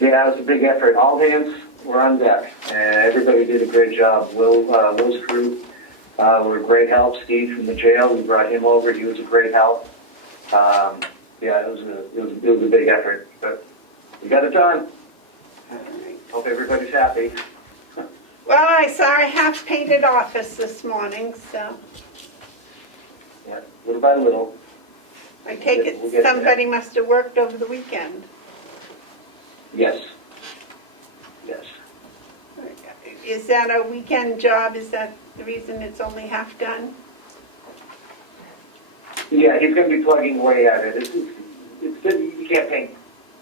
Yeah, it was a big effort. All hands were on deck, and everybody did a great job. Will's crew were a great help. Steve from the jail, we brought him over. He was a great help. Yeah, it was a big effort, but we got it done. Hope everybody's happy. Well, I saw a half-painted office this morning, so Yeah, little by little. I take it We'll get there. somebody must have worked over the weekend. Yes. Yes. Is that a weekend job? Is that the reason it's only half done? Yeah, he's going to be plugging away at it. You can't paint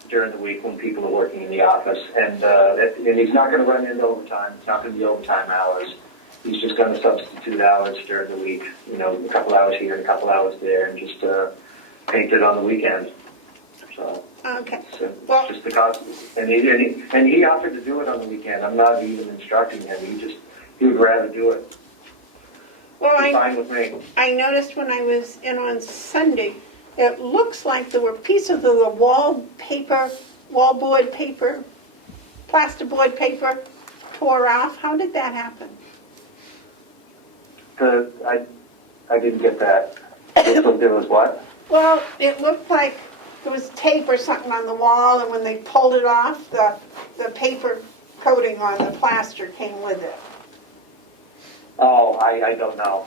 during the week when people are working in the office, and he's not going to run into overtime. It's not going to be overtime hours. He's just going to substitute hours during the week. A couple hours here and a couple hours there, and just paint it on the weekend. So. Okay. So Well, just the cost, and he offered to do it on the weekend. I'm not even instructing him. He would rather do it. well, It's fine with me. I noticed when I was in on Sunday, it looks like there were pieces of the wallboard paper, plasterboard paper tore off. How did that happen? I didn't get that. So there was what? Well, it looked like there was tape or something on the wall, and when they pulled it off, the paper coating on the plaster came with it. Oh, I don't know.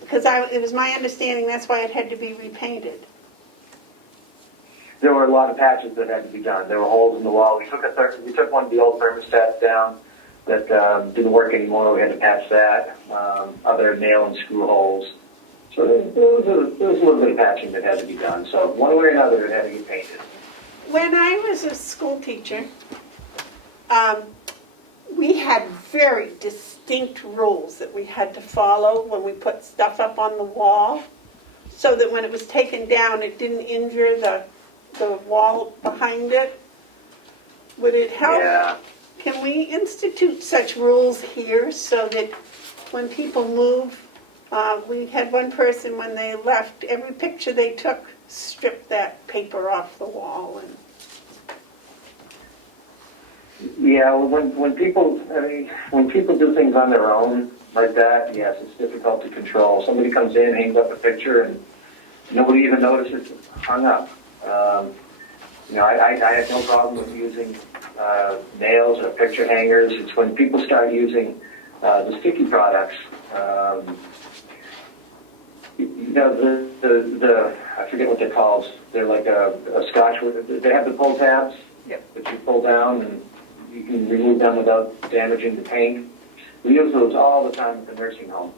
Because it was my understanding that's why it had to be repainted. there were a lot of patches that had to be done. There were holes in the wall. We took one of the old thermostats down that didn't work anymore. We had to patch that. Other nail and screw holes. So there was a little bit of patching that had to be done. So one way or another, it had to get painted. When I was a school teacher, we had very distinct rules that we had to follow when we put stuff up on the wall, so that when it was taken down, it didn't injure the wall behind it. Would it help? Yeah. Can we institute such rules here so that when people move, we had one person when they left, every picture they took stripped that paper off the wall. And Yeah, well, when people do things on their own like that, yes, it's difficult to control. Somebody comes in, hangs up a picture, and nobody even notices it's hung up. I have no problem with using nails or picture hangers. It's when people start using the sticky products. I forget what they're called. They're like a scotch. They have the pull tabs that you pull down, and you can remove them without damaging the paint. We use those all the time at the nursing home.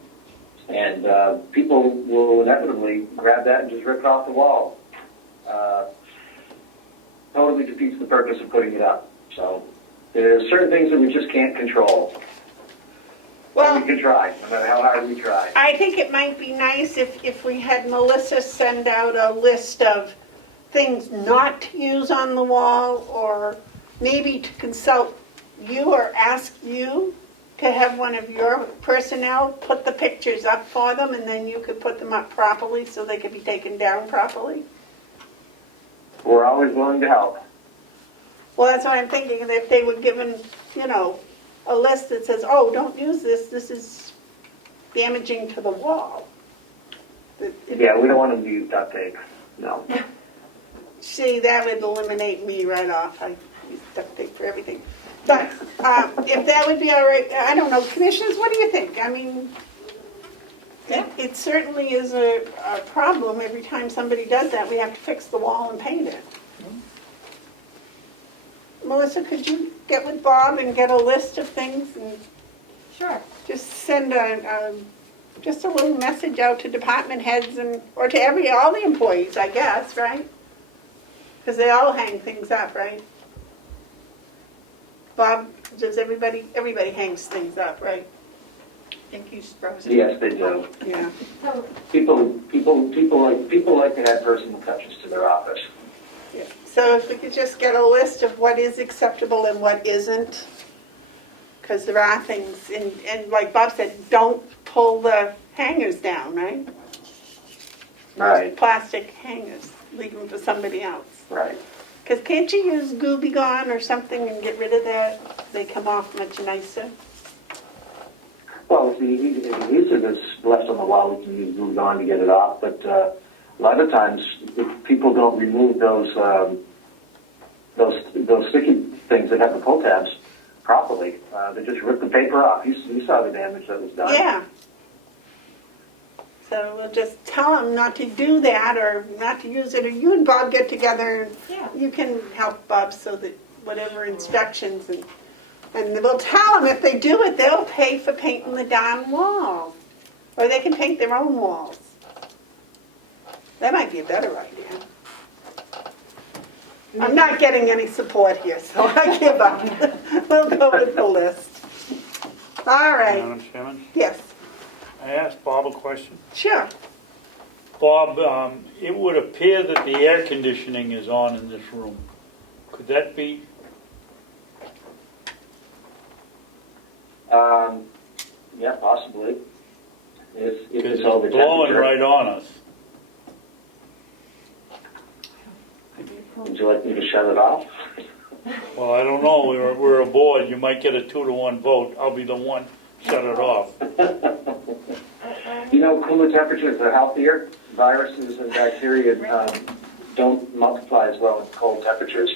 And people will inevitably grab that and just rip it off the wall. Totally defeats the purpose of putting it up. So there's certain things that we just can't control. well, we can try, no matter how hard we try. I think it might be nice if we had Melissa send out a list of things not to use on the wall, or maybe to consult you or ask you to have one of your personnel put the pictures up for them, and then you could put them up properly so they could be taken down properly. We're always willing to help. Well, that's what I'm thinking, if they were given, a list that says, oh, don't use this, this is damaging to the wall. Yeah, we don't want them to use duct tape, no. See, that would eliminate me right off. I use duct tape for everything. But if that would be all right, I don't know, commissioners, what do you think? I mean, it certainly is a problem. Every time somebody does that, we have to fix the wall and paint it. Melissa, could you get with Bob and get a list of things and Sure. just send just a little message out to department heads or to all the employees, I guess, right? Because they all hang things up, right? Bob, does everybody hangs things up, right? I think he's frozen. Yes, they do. Yeah. So, People like to have personal touches to their office. Yeah. So if we could just get a list of what is acceptable and what isn't, because there are things, and like Bob said, don't pull the hangers down, right? Right. Plastic hangers, leave them for somebody else. Right. Because can't you use Gooby Gone or something and get rid of that? They come off much nicer. Well, if the adhesive is left on the wall, we can use glue on to get it off. But a lot of times, if people don't remove those sticky things that have the pull tabs properly, they just rip the paper off. You saw the damage that was done. Yeah. So we'll just tell them not to do that or not to use it. Or you and Bob get together and Yeah. you can help Bob so that whatever inspections and we'll tell them if they do it, they'll pay for painting the darn wall. Or they can paint their own walls. That might be a better idea. I'm not getting any support here, so I give up. We'll go with the list. All right. Madam Chairman, Yes, I asked Bob a question. sure. Bob, it would appear that the air conditioning is on in this room. Could that be? Yeah, possibly. If Because it's it's over blowing temperature. right on us. Would you like me to shut it off? Well, I don't know, we're a board, you might get a 2-to-1 vote, I'll be the one, shut it off. Cooler temperatures are healthier. Viruses and bacteria don't multiply as well in cold temperatures.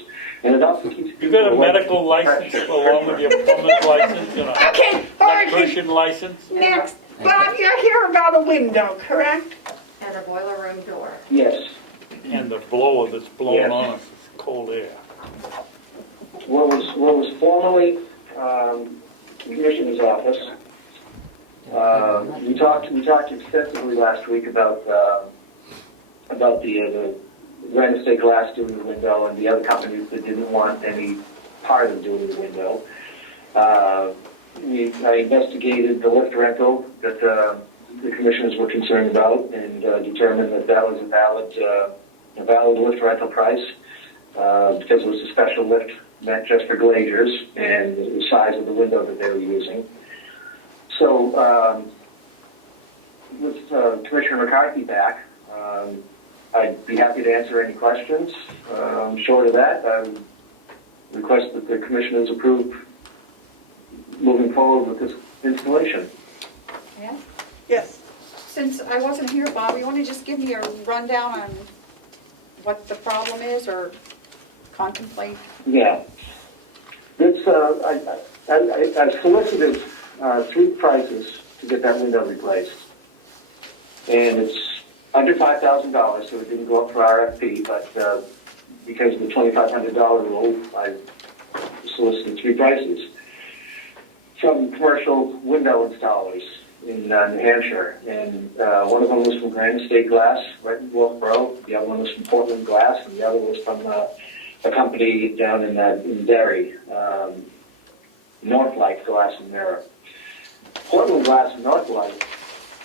And it also keeps You got a people away medical from license pressure. along with your plumber's license, Okay, all right. electrician license? Next, Bob, you're here about a window, correct? and a boiler room door. Yes. and the blower that's blowing Yes. on us, it's cold air. What was formerly the Commissioner's office. We talked extensively last week about the Granite State Glass doing the window and the other companies that didn't want any part of doing the window. I investigated the lift rental that the commissioners were concerned about and determined that that was a valid lift rental price because it was a special lift meant just for glaziers and the size of the window that they were using. So with Commissioner McCarthy back, I'd be happy to answer any questions. Short of that, I would request that the commissioners approve moving forward with this installation. Yeah? Yes. Since I wasn't here, Bob, you want to just give me a rundown on what the problem is or contemplate? Yeah. This, I've solicited 3 prices to get that window replaced. And it's under $5,000, so it didn't go up for RFP, but because of the $2,500 rule, I solicited 3 prices from commercial window installers in New Hampshire. And one of them was from Granite State Glass, right in Wolfboro. The other one was from Portland Glass, and the other was from a company down in Derry, Northlight Glass and Mirror. Portland Glass and Northlight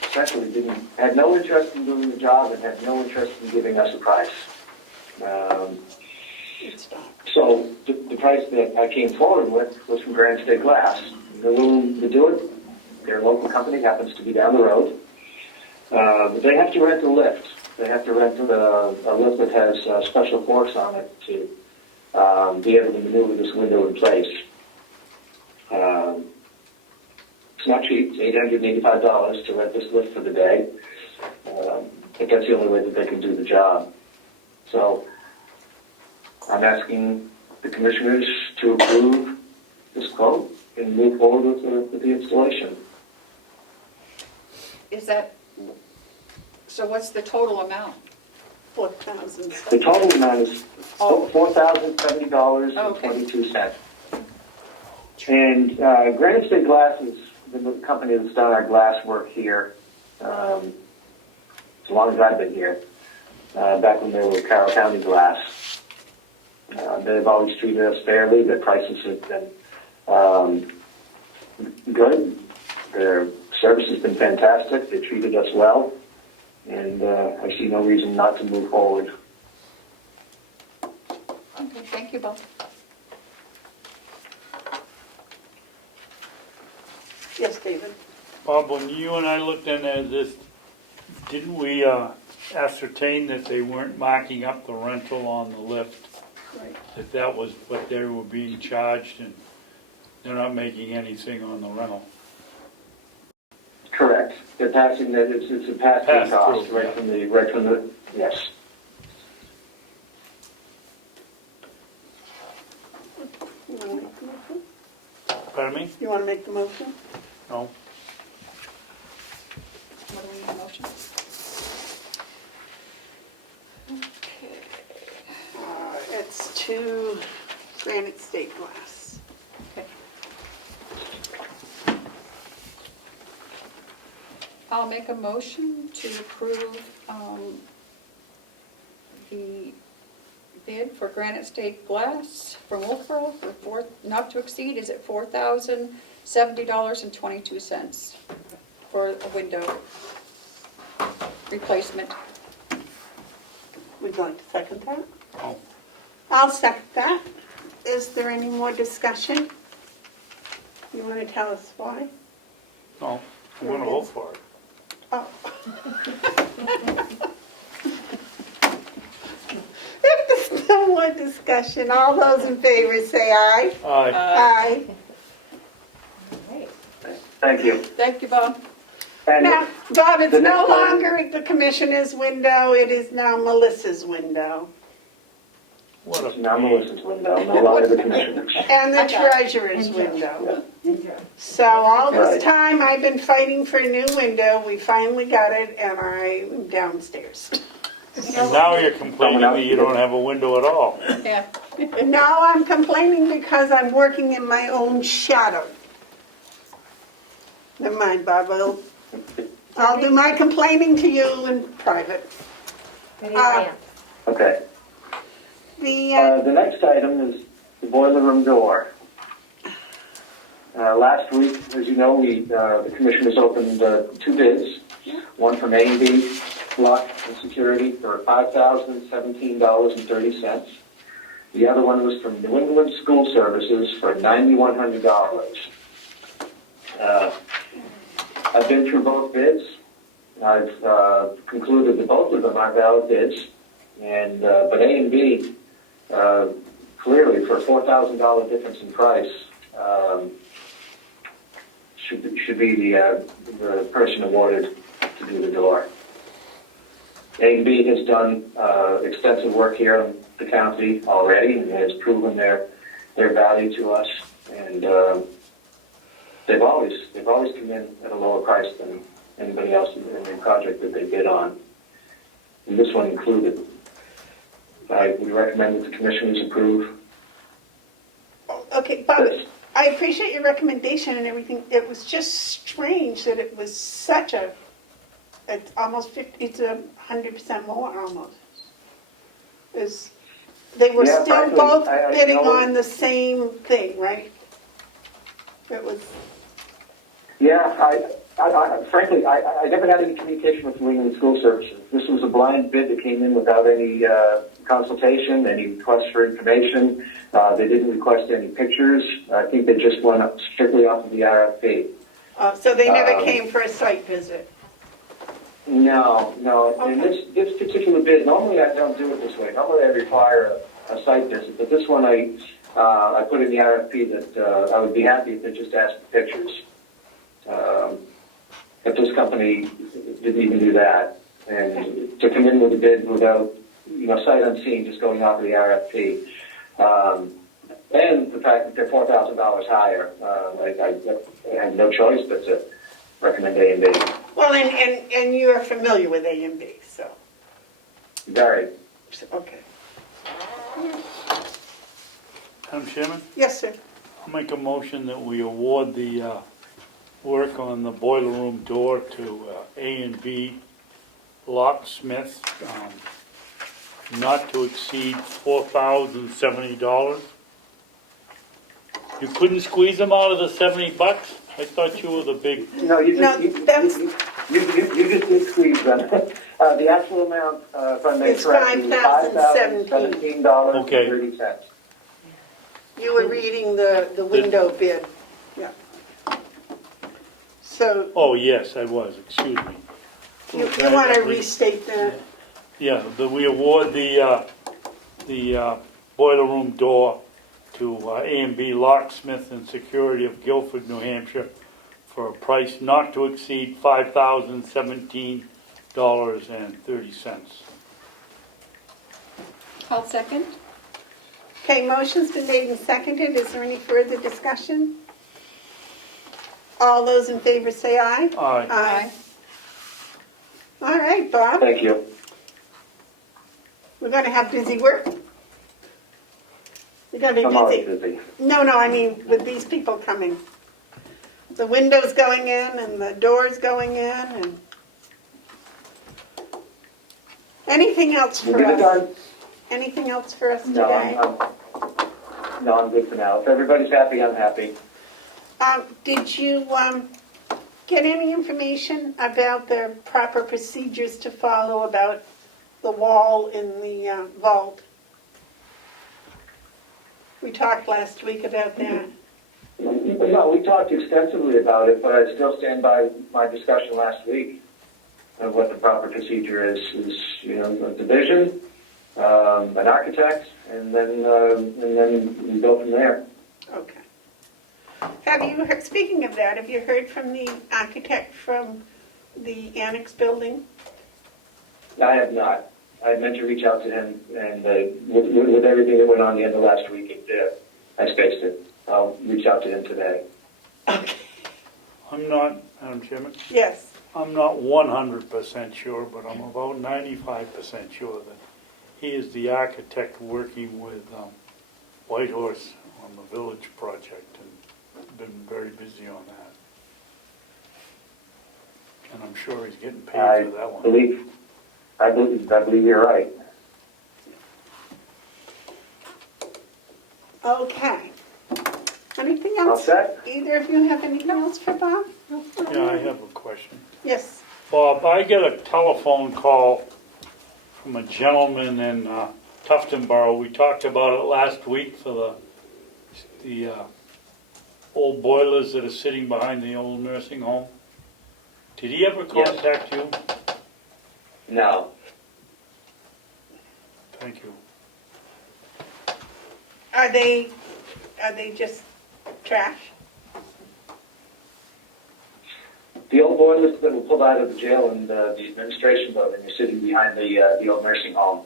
essentially had no interest in doing the job and had no interest in giving us a price. So the price that I came forward with was from Granite State Glass. They're willing to do it. Their local company happens to be down the road. But they have to rent a lift. They have to rent a lift that has special forks on it to be able to maneuver this window in place. It's not cheap. It's $885 to rent this lift for the day. But that's the only way that they can do the job. So I'm asking the commissioners to approve this quote and move forward with the installation. Is that, so what's the total amount? $4,000. The total amount is $4,070.22. And Granite State Glass is the company that's done our glass work here as long as I've been here, back when they were Carroll County Glass. They've always treated us fairly. Their prices have been good. Their service has been fantastic. They treated us well. And I see no reason not to move forward. Okay, thank you, Bob. Yes, David. Bob, when you and I looked in at this, didn't we ascertain that they weren't marking up the rental on the lift? Right. That was what they were being charged, and they're not making anything on the rental. Correct. They're passing that. It's a pass-through cost right from the yes. You want to make the motion? Pardon me? You want to make the motion? No. What do we need a motion? Okay. It's to Granite State Glass. Okay. I'll make a motion to approve the bid for Granite State Glass from Wolfboro for not to exceed, is it $4,070.22 for a window replacement. Would you like to second that? No. I'll second that. Is there any more discussion? You want to tell us why? No. I'm going to vote for it. Oh. If there's no more discussion, all those in favor say aye. Aye. Aye. Thank you. Thank you, Bob. And Now, Bob, it's the no next time- longer the commissioner's window, it is now Melissa's window. What It's a now Melissa's window, no longer the commissioner's. And the treasurer's window. So all this time I've been fighting for a new window, we finally got it, and I'm downstairs. And now you're complaining that you don't have a window at all. Yeah. Now I'm complaining because I'm working in my own shadow. Never mind, Bob, I'll do my complaining to you in private. Good advance. Okay. The, The next item is the boiler room door. Last week, as you know, the commissioners opened 2 bids, one from A&B Lock and Security for $5,017.30. The other one was from New England School Services for $9,100. I've been through both bids. I've concluded that both of them are valid bids, but A&B, clearly for a $4,000 difference in price, should be the person awarded to do the door. A&B has done extensive work here in the county already and has proven their value to us, and they've always come in at a lower price than anybody else in the project that they bid on, and this one included. We recommend that the commissioners approve. okay, Bob, I appreciate your recommendation and everything. It was just strange that it was such it's almost 50, it's 100% more almost. They were Yeah, still frankly, both I bidding know- on the same thing, right? It was, Yeah, frankly, I never had any communication with New England School Services. This was a blind bid that came in without any consultation, any requests for information. They didn't request any pictures. I think they just went up strictly off of the RFP. so they never came for a site visit. No. In this particular bid, normally I don't do it this way. Normally I require a site visit, but this one I put in the RFP that I would be happy if they just asked for pictures. But this company didn't even do that, and to come in with a bid without, sight unseen, just going off of the RFP, and the fact that they're $4,000 higher, I had no choice but to recommend A&B. Well, and you're familiar with A&B, so, Very. okay. Madam Chairman, Yes, sir. I'll make a motion that we award the work on the boiler room door to A&B Locksmith, not to exceed $4,070. You couldn't squeeze them out of the $70? I thought you were the big... No, you No, that's- just did squeeze them. The actual amount, if I may It's correct you, is $5,017.30. You were reading the window bid. Yeah. So Oh, yes, I was, excuse me. you want to restate that? Yeah, we award the boiler room door to A&B Locksmith and Security of Guilford, New Hampshire, for a price not to exceed $5,017.30. I'll second. Okay, motion's been made and seconded. Is there any further discussion? All those in favor say aye. Aye. Aye. All right, Bob, Thank you. we're going to have busy work. We're going to I'm be always busy. busy. No, I mean with these people coming. The windows going in and the doors going in and... Anything else We'll for get it us? done. Anything else for us No, today? I'm good for now. If everybody's happy, I'm happy. Did you get any information about the proper procedures to follow about the wall in the vault? We talked last week about that. No, we talked extensively about it, but I still stand by my discussion last week of what the proper procedure is a division, an architect, and then we go from there. Okay. Have you heard, speaking of that, have you heard from the architect from the annex building? I have not. I meant to reach out to him, and with everything that went on the end of last week, I spaced it. I'll reach out to him today. Okay. I'm not, Madam Chairman. Yes. I'm not 100% sure, but I'm about 95% sure that he is the architect working with Whitehorse on the village project and been very busy on that. And I'm sure he's getting paid for that one. I believe you're right. Okay. Anything All else? set? Either of you have anything else for Bob? Yeah, I have a question. Yes. Bob, I get a telephone call from a gentleman in Tuftonboro. We talked about it last week for the old boilers that are sitting behind the old nursing home. Did he ever contact you? No. Thank you. Are they just trash? The old boilers that were pulled out of the jail and the administration building are sitting behind the old nursing home.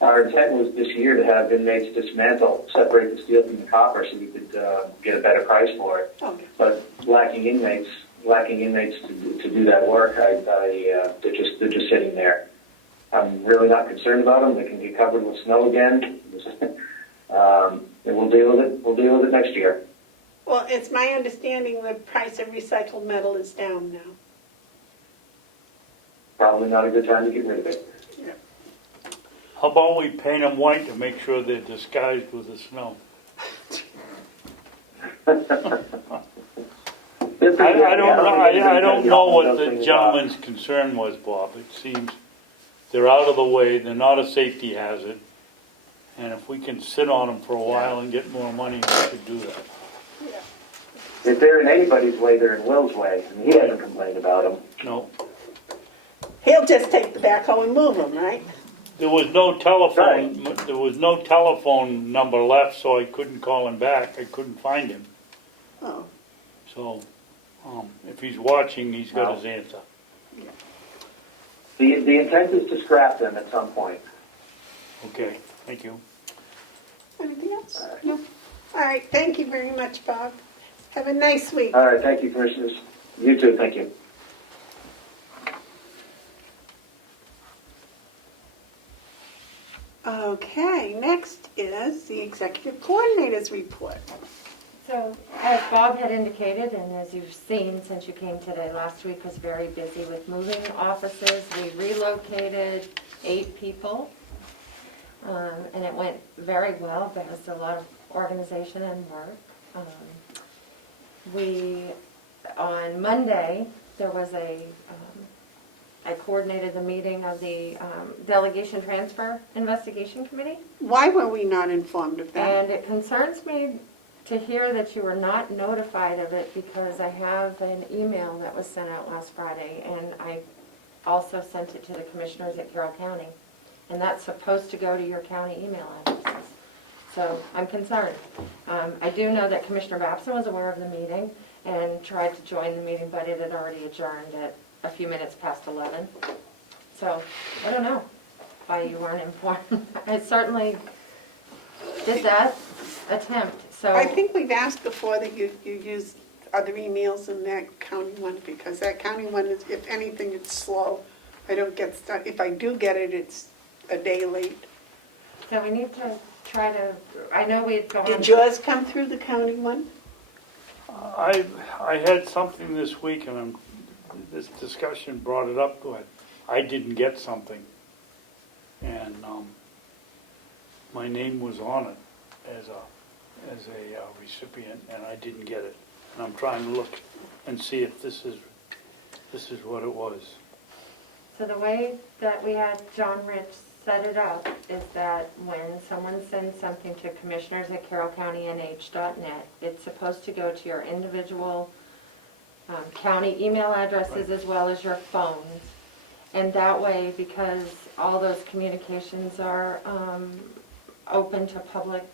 Our intent was this year to have inmates dismantle, separate the steel from the copper so we could get a better price for it. Okay. But lacking inmates to do that work, they're just sitting there. I'm really not concerned about them. They can get covered with snow again. And we'll deal with it. We'll deal with it next year. Well, it's my understanding the price of recycled metal is down now. Probably not a good time to get rid of it. How about we paint them white to make sure they're disguised with the snow? I don't know what the gentleman's concern was, Bob. It seems they're out of the way, they're not a safety hazard, and if we can sit on them for a while and get more money, we should do that. If they're in anybody's way, they're in Will's way, and he hasn't complained about them. No. He'll just take the backhoe and move them, right? There was no telephone, there was no telephone number left, so I couldn't call him back. I couldn't find him. Oh. So, if he's watching, he's got his answer. The intent is to scrap them at some point. Okay, thank you. Anything else? No. All right, thank you very much, Bob. Have a nice week. All right, thank you, Commissioners. You too, thank you. Okay, next is the Executive Coordinator's report. So, as Bob had indicated, and as you've seen since you came today, last week was very busy with moving offices. We relocated 8 people, and it went very well. There was a lot of organization and work. On Monday, there was I coordinated the meeting of the Delegation Transfer Investigation Committee. Why were we not informed of that? And it concerns me to hear that you were not notified of it, because I have an email that was sent out last Friday, and I also sent it to the commissioners at Carroll County. And that's supposed to go to your county email addresses. So I'm concerned. I do know that Commissioner Babson was aware of the meeting and tried to join the meeting, but it had already adjourned at a few minutes past 11. So I don't know why you weren't informed. I certainly did that attempt. So I think we've asked before that you use other emails than that county one, because that county one is, if anything, it's slow. I don't get stuck. If I do get it, it's a day late. So we need to try to, I know we've gone. Did yours come through the county one? I had something this week, and this discussion brought it up, but I didn't get something. And my name was on it as a recipient, and I didn't get it. And I'm trying to look and see if this is what it was. So the way that we had John Rich set it up is that when someone sends something to commissioners@carrollcountynh.net, it's supposed to go to your individual county email addresses as well as your phones. And that way, because all those communications are open to public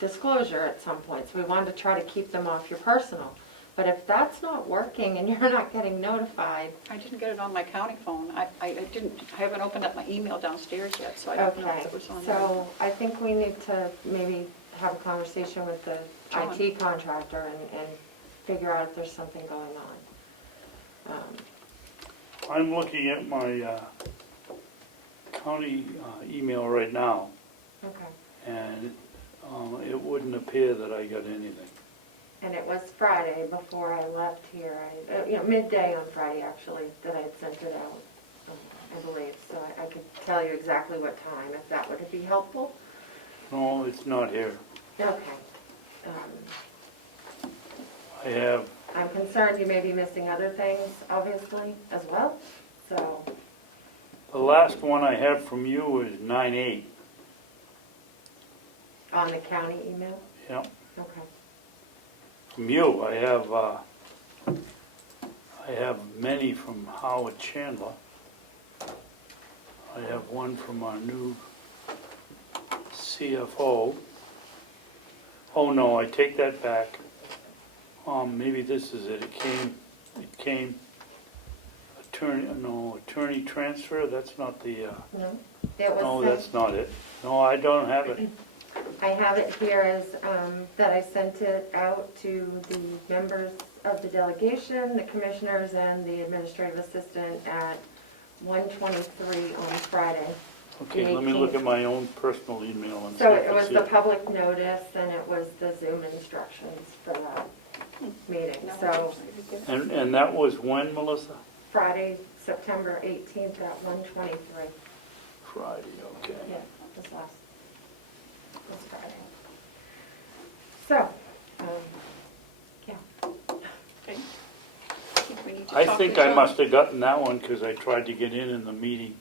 disclosure at some point, so we wanted to try to keep them off your personal. But if that's not working and you're not getting notified. I didn't get it on my county phone. I haven't opened up my email downstairs yet, so I don't know if it was on there. So I think we need to maybe have a conversation with the John. IT contractor and figure out if there's something going on. I'm looking at my county email right now, Okay. and it wouldn't appear that I got anything. And it was Friday before I left here, midday on Friday actually, that I had sent it out, I believe. So I could tell you exactly what time, if that would be helpful. No, it's not here. Okay. I'm concerned you may be missing other things, obviously, as well, so. The last one I have from you is 9/8. On the county email? Yep. Okay. From you, I have many from Howard Chandler. I have one from our new CFO. Oh no, I take that back. Maybe this is it. It came attorney transfer. That's not the. No? It was No, sent- that's not it. No, I don't have it. I have it here as, that I sent it out to the members of the delegation, the commissioners, and the administrative assistant at 1:23 on Friday. Okay, let me look at my own personal email and see So if it was it's the here. public notice, and it was the Zoom instructions for that meeting. So And that was when, Melissa? Friday, September 18th at 1:23. Friday, okay. Yeah, this Friday. So, yeah. Okay. We need to I talk think to I John. must have gotten that one because I tried to get in the meeting.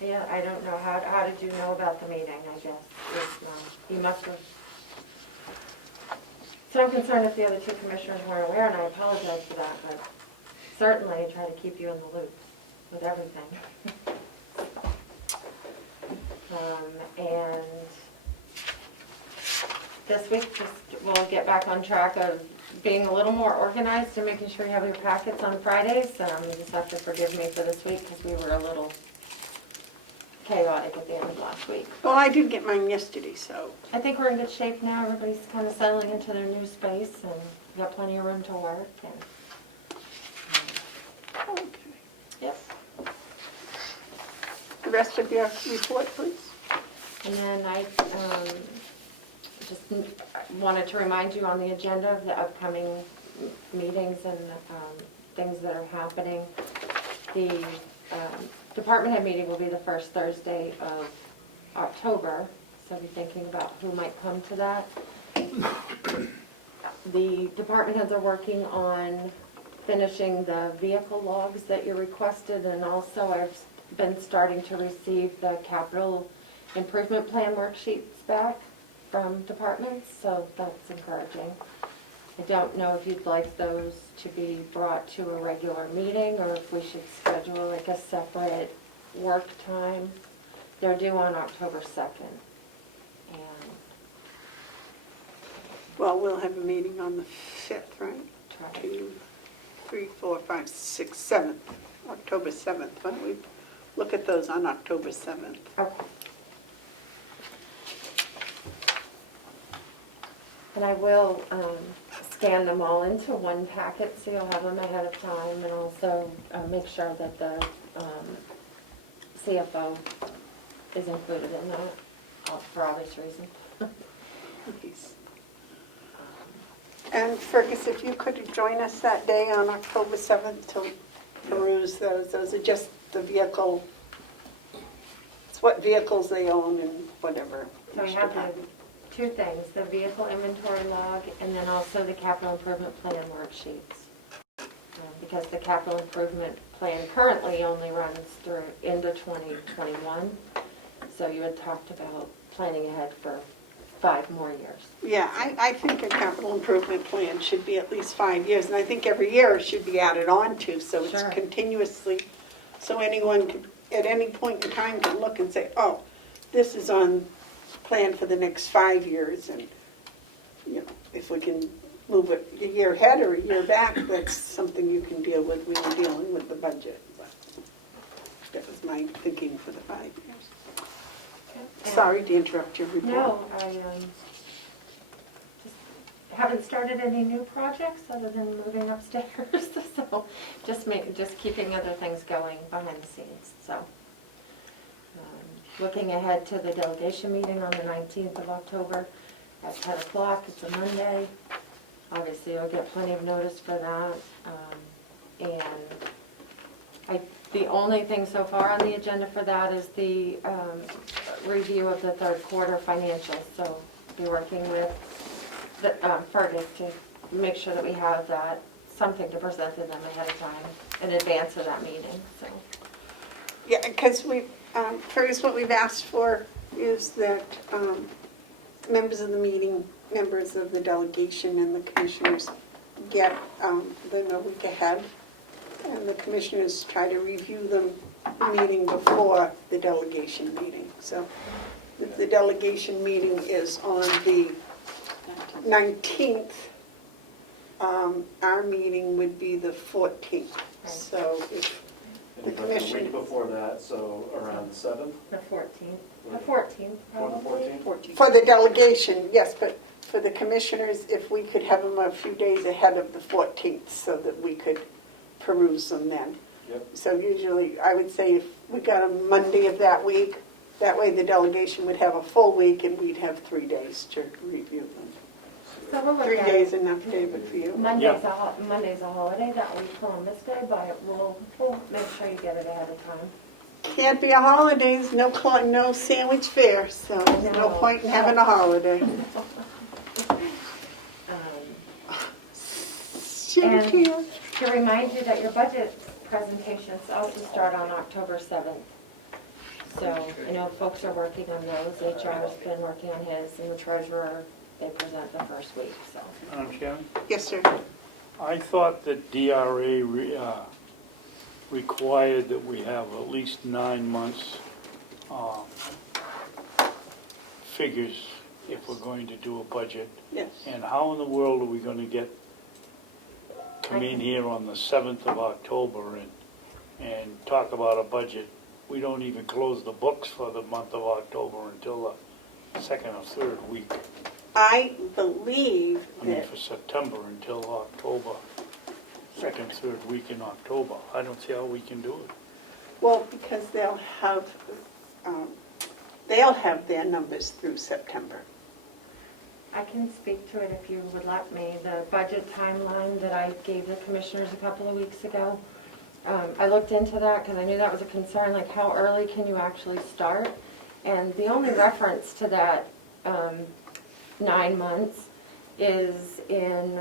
Yeah, I don't know, how did you know about the meeting, I guess? You must have. So I'm concerned if the other two commissioners weren't aware, and I apologize for that, but certainly I try to keep you in the loop with everything. And this week, we'll get back on track of being a little more organized and making sure you have your packets on Fridays. You just have to forgive me for this week because we were a little chaotic at the end of last week. Well, I did get mine yesterday, so. I think we're in good shape now. Everybody's kind of settling into their new space, and we've got plenty of room to work. And Okay. yep. The rest of your report, please. And then I just wanted to remind you on the agenda of the upcoming meetings and things that are happening. The department head meeting will be the first Thursday of October, so be thinking about who might come to that. The department heads are working on finishing the vehicle logs that you requested, and also I've been starting to receive the capital improvement plan worksheets back from departments, so that's encouraging. I don't know if you'd like those to be brought to a regular meeting or if we should schedule like a separate work time. They're due on October 2nd. And Well, we'll have a meeting on the 5th, right? try to 2, 3, 4, 5, 6, 7th, October 7th. Why don't we look at those on October 7th? Okay. And I will scan them all into one packet so you'll have them ahead of time, and also make sure that the CFO is included in that for obvious reasons. Please. And Fergus, if you could join us that day on October 7th to peruse those. Those are just the vehicle, it's what vehicles they own and whatever. So we have two things, the vehicle inventory log and then also the capital improvement plan worksheets. Because the capital improvement plan currently only runs through into 2021. So you had talked about planning ahead for 5 more years. Yeah, I think a capital improvement plan should be at least 5 years, and I think every year it should be added on to, so it's Sure. continuously, so anyone could, at any point in time, could look and say, oh, this is on plan for the next 5 years, and, you know, if we can move it a year ahead or a year back, that's something you can deal with when you're dealing with the budget. But that was my thinking for the 5 years. And Sorry to interrupt your report. No, I just haven't started any new projects other than moving upstairs, so just keeping other things going behind the scenes, so. Looking ahead to the delegation meeting on the 19th of October at 10 o'clock, it's a Monday. Obviously, you'll get plenty of notice for that. The only thing so far on the agenda for that is the review of the third quarter financials. So be working with the Fergus to make sure that we have that, something to present to them ahead of time in advance of that meeting, so. Yeah, because Fergus, what we've asked for is that members of the meeting, members of the delegation and the commissioners get them a week ahead. And the commissioners try to review them the meeting before the delegation meeting. So if the delegation meeting is on the 19th, our meeting would be the 14th. So if the commission... The week before that, so around the 7th? The 14th. The 14th, probably. 14th? For the delegation, yes, but for the commissioners, if we could have them a few days ahead of the 14th so that we could peruse them then. Yep. So usually, I would say if we got a Monday of that week, that way the delegation would have a full week and we'd have 3 days to review them. So we'll look 3 at days it. enough, David, for you? Monday's a holiday that week, Columbus Day, but we'll make sure you get it ahead of time. Can't be a holidays, no sandwich fair, so there's no point in having a holiday. And to remind you that your budget presentations also start on October 7th. So, I know folks are working on those. HR's been working on his, and the treasurer, they present the first week, so. Madam Chairman? Yes, sir. I thought that DRA required that we have at least 9 months figures if we're going to do a budget. Yes. And how in the world are we going to come in here on the 7th of October and talk about a budget? We don't even close the books for the month of October until the second or third week. I believe I mean, that for September until October, second, third week in October. I don't see how we can do it. well, because they'll have their numbers through September. I can speak to it if you would like me. The budget timeline that I gave the commissioners a couple of weeks ago, I looked into that because I knew that was a concern, like how early can you actually start? And the only reference to that 9 months is in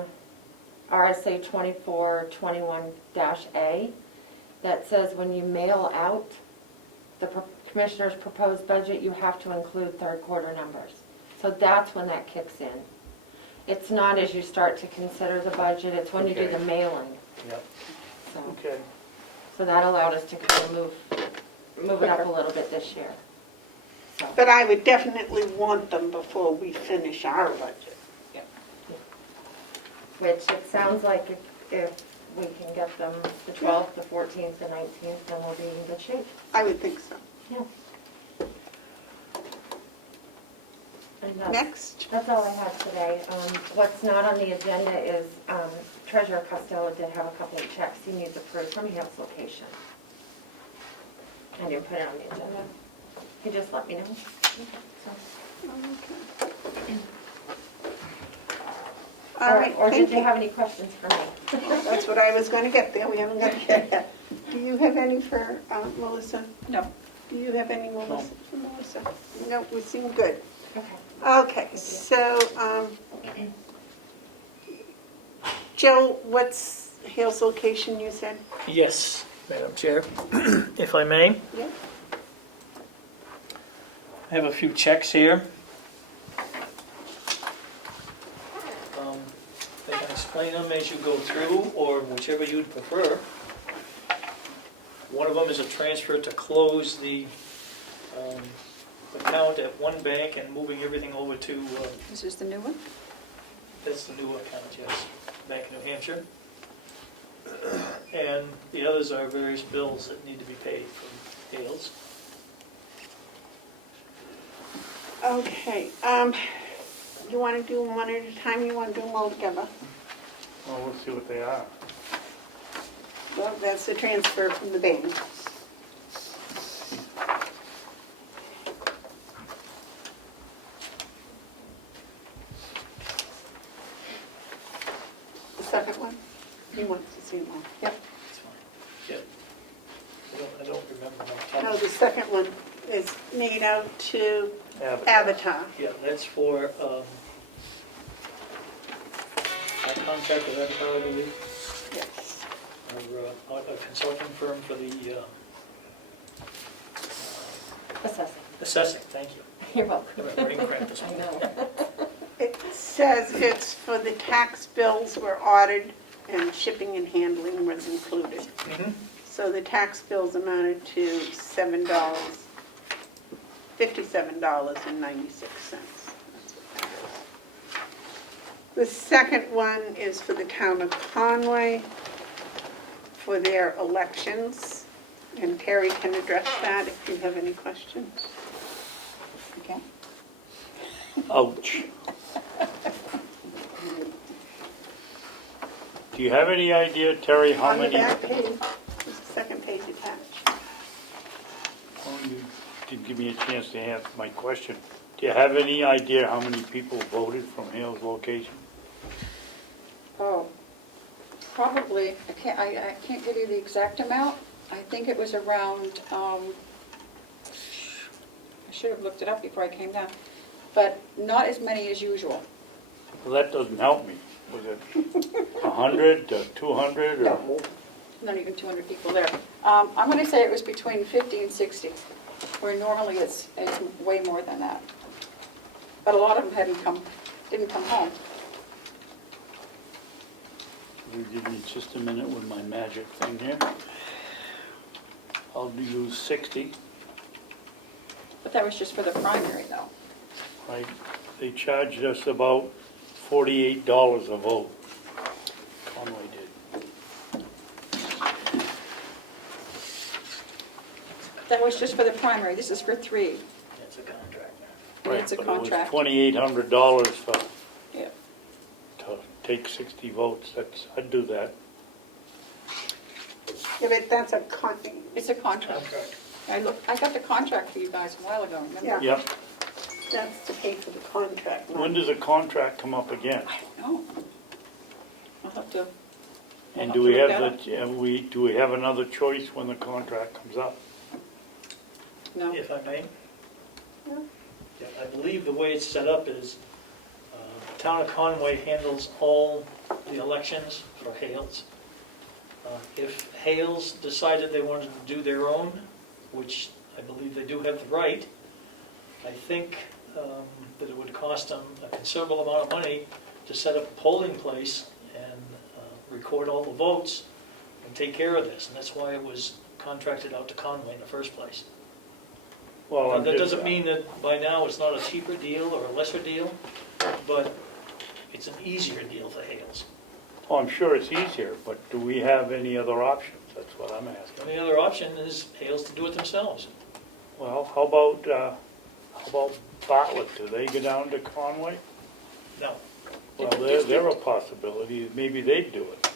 RSA 2421-A that says when you mail out the commissioner's proposed budget, you have to include third quarter numbers. So that's when that kicks in. It's not as you start to consider the budget, it's when you do the mailing. Yep. So, Okay. so that allowed us to kind of move it up a little bit this year. So, But I would definitely want them before we finish our budget. which it sounds like if we can get them the 12th, the 14th, the 19th, then we'll be in good shape. I would think so. Yeah. And Next. that's all I have today. What's not on the agenda is Treasurer Costello did have a couple of checks he needs approved from Hale's location. I didn't put it on the agenda. He just let me know. So. All right, Or thank did you have any questions for me? That's what I was going to get there. We haven't got there yet. Do you have any for Melissa? No. Do you have any, Melissa? For Melissa? No, we seem good. Okay. Okay, so, Joe, what's Hale's location you said? Yes, Madam Chair, if I may. Yeah. I have a few checks here. I can explain them as you go through, or whichever you'd prefer. One of them is a transfer to close the account at one bank and moving everything over to, This is the new one? that's the new account, yes, Bank of New Hampshire. And the others are various bills that need to be paid from Hales. Okay, You want to do them one at a time, you want to do them all together? Well, we'll see what they are. Well, that's the transfer from the bank. The second one? He wants to see one. Yep. That's fine. Yeah. I don't remember No, my the second one is made out to Avatar. Yeah, that's for, our contract with Avatar, I believe, Yes. our consulting firm for the Assessing. assessing, thank you. You're welcome. I have a brain cramp this I morning. know. It says it's for the tax bills were ordered and shipping and handling was included. Mhm. So the tax bills amounted to $57.96. The second one is for the town of Conway for their elections, and Terry can address that if you have any questions. Okay. Ouch. Do you have any idea, Terry, how On the many? back page, there's the second page attached. Oh, you didn't give me a chance to answer my question. Do you have any idea how many people voted from Hale's location? Oh, probably, I can't give you the exact amount. I think it was around, I should have looked it up before I came down, but not as many as usual. Well, that doesn't help me. Was it 100, 200? No, not even 200 people there. I'm going to say it was between 50 and 60, where normally it's way more than that. But a lot of them didn't come home. You give me just a minute with my magic thing here. I'll use 60, But that was just for the primary, though. right? They charged us about $48 a vote. Conway did. That was just for the primary. This is for 3. It's a contract. And Right, it's a but contract. it was $2,800 for, Yeah. to take 60 votes. I'd do that. Yeah, but that's a It's a contract. I got the contract for you guys a while ago, remember? Yeah. Yep. That's to pay for the contract. not- When does a contract come up again? No. I'll have to. And I'll do we look have that do we have another choice when the contract comes up? No. If I may? Yeah. Yeah, I believe the way it's set up is, Town of Conway handles all the elections for Hales. If Hales decided they wanted to do their own, which I believe they do have the right, I think that it would cost them a considerable amount of money to set up a polling place and record all the votes and take care of this, and that's why it was contracted out to Conway in the first place. Well, I'm That just- doesn't mean that by now it's not a cheaper deal or a lesser deal, but it's an easier deal for Hales. Oh, I'm sure it's easier, but do we have any other options? That's what I'm The asking. only other option is Hales to do it themselves. Well, how about Bartlett? Do they go down to Conway? No. Well, they're a possibility. Maybe they'd do it.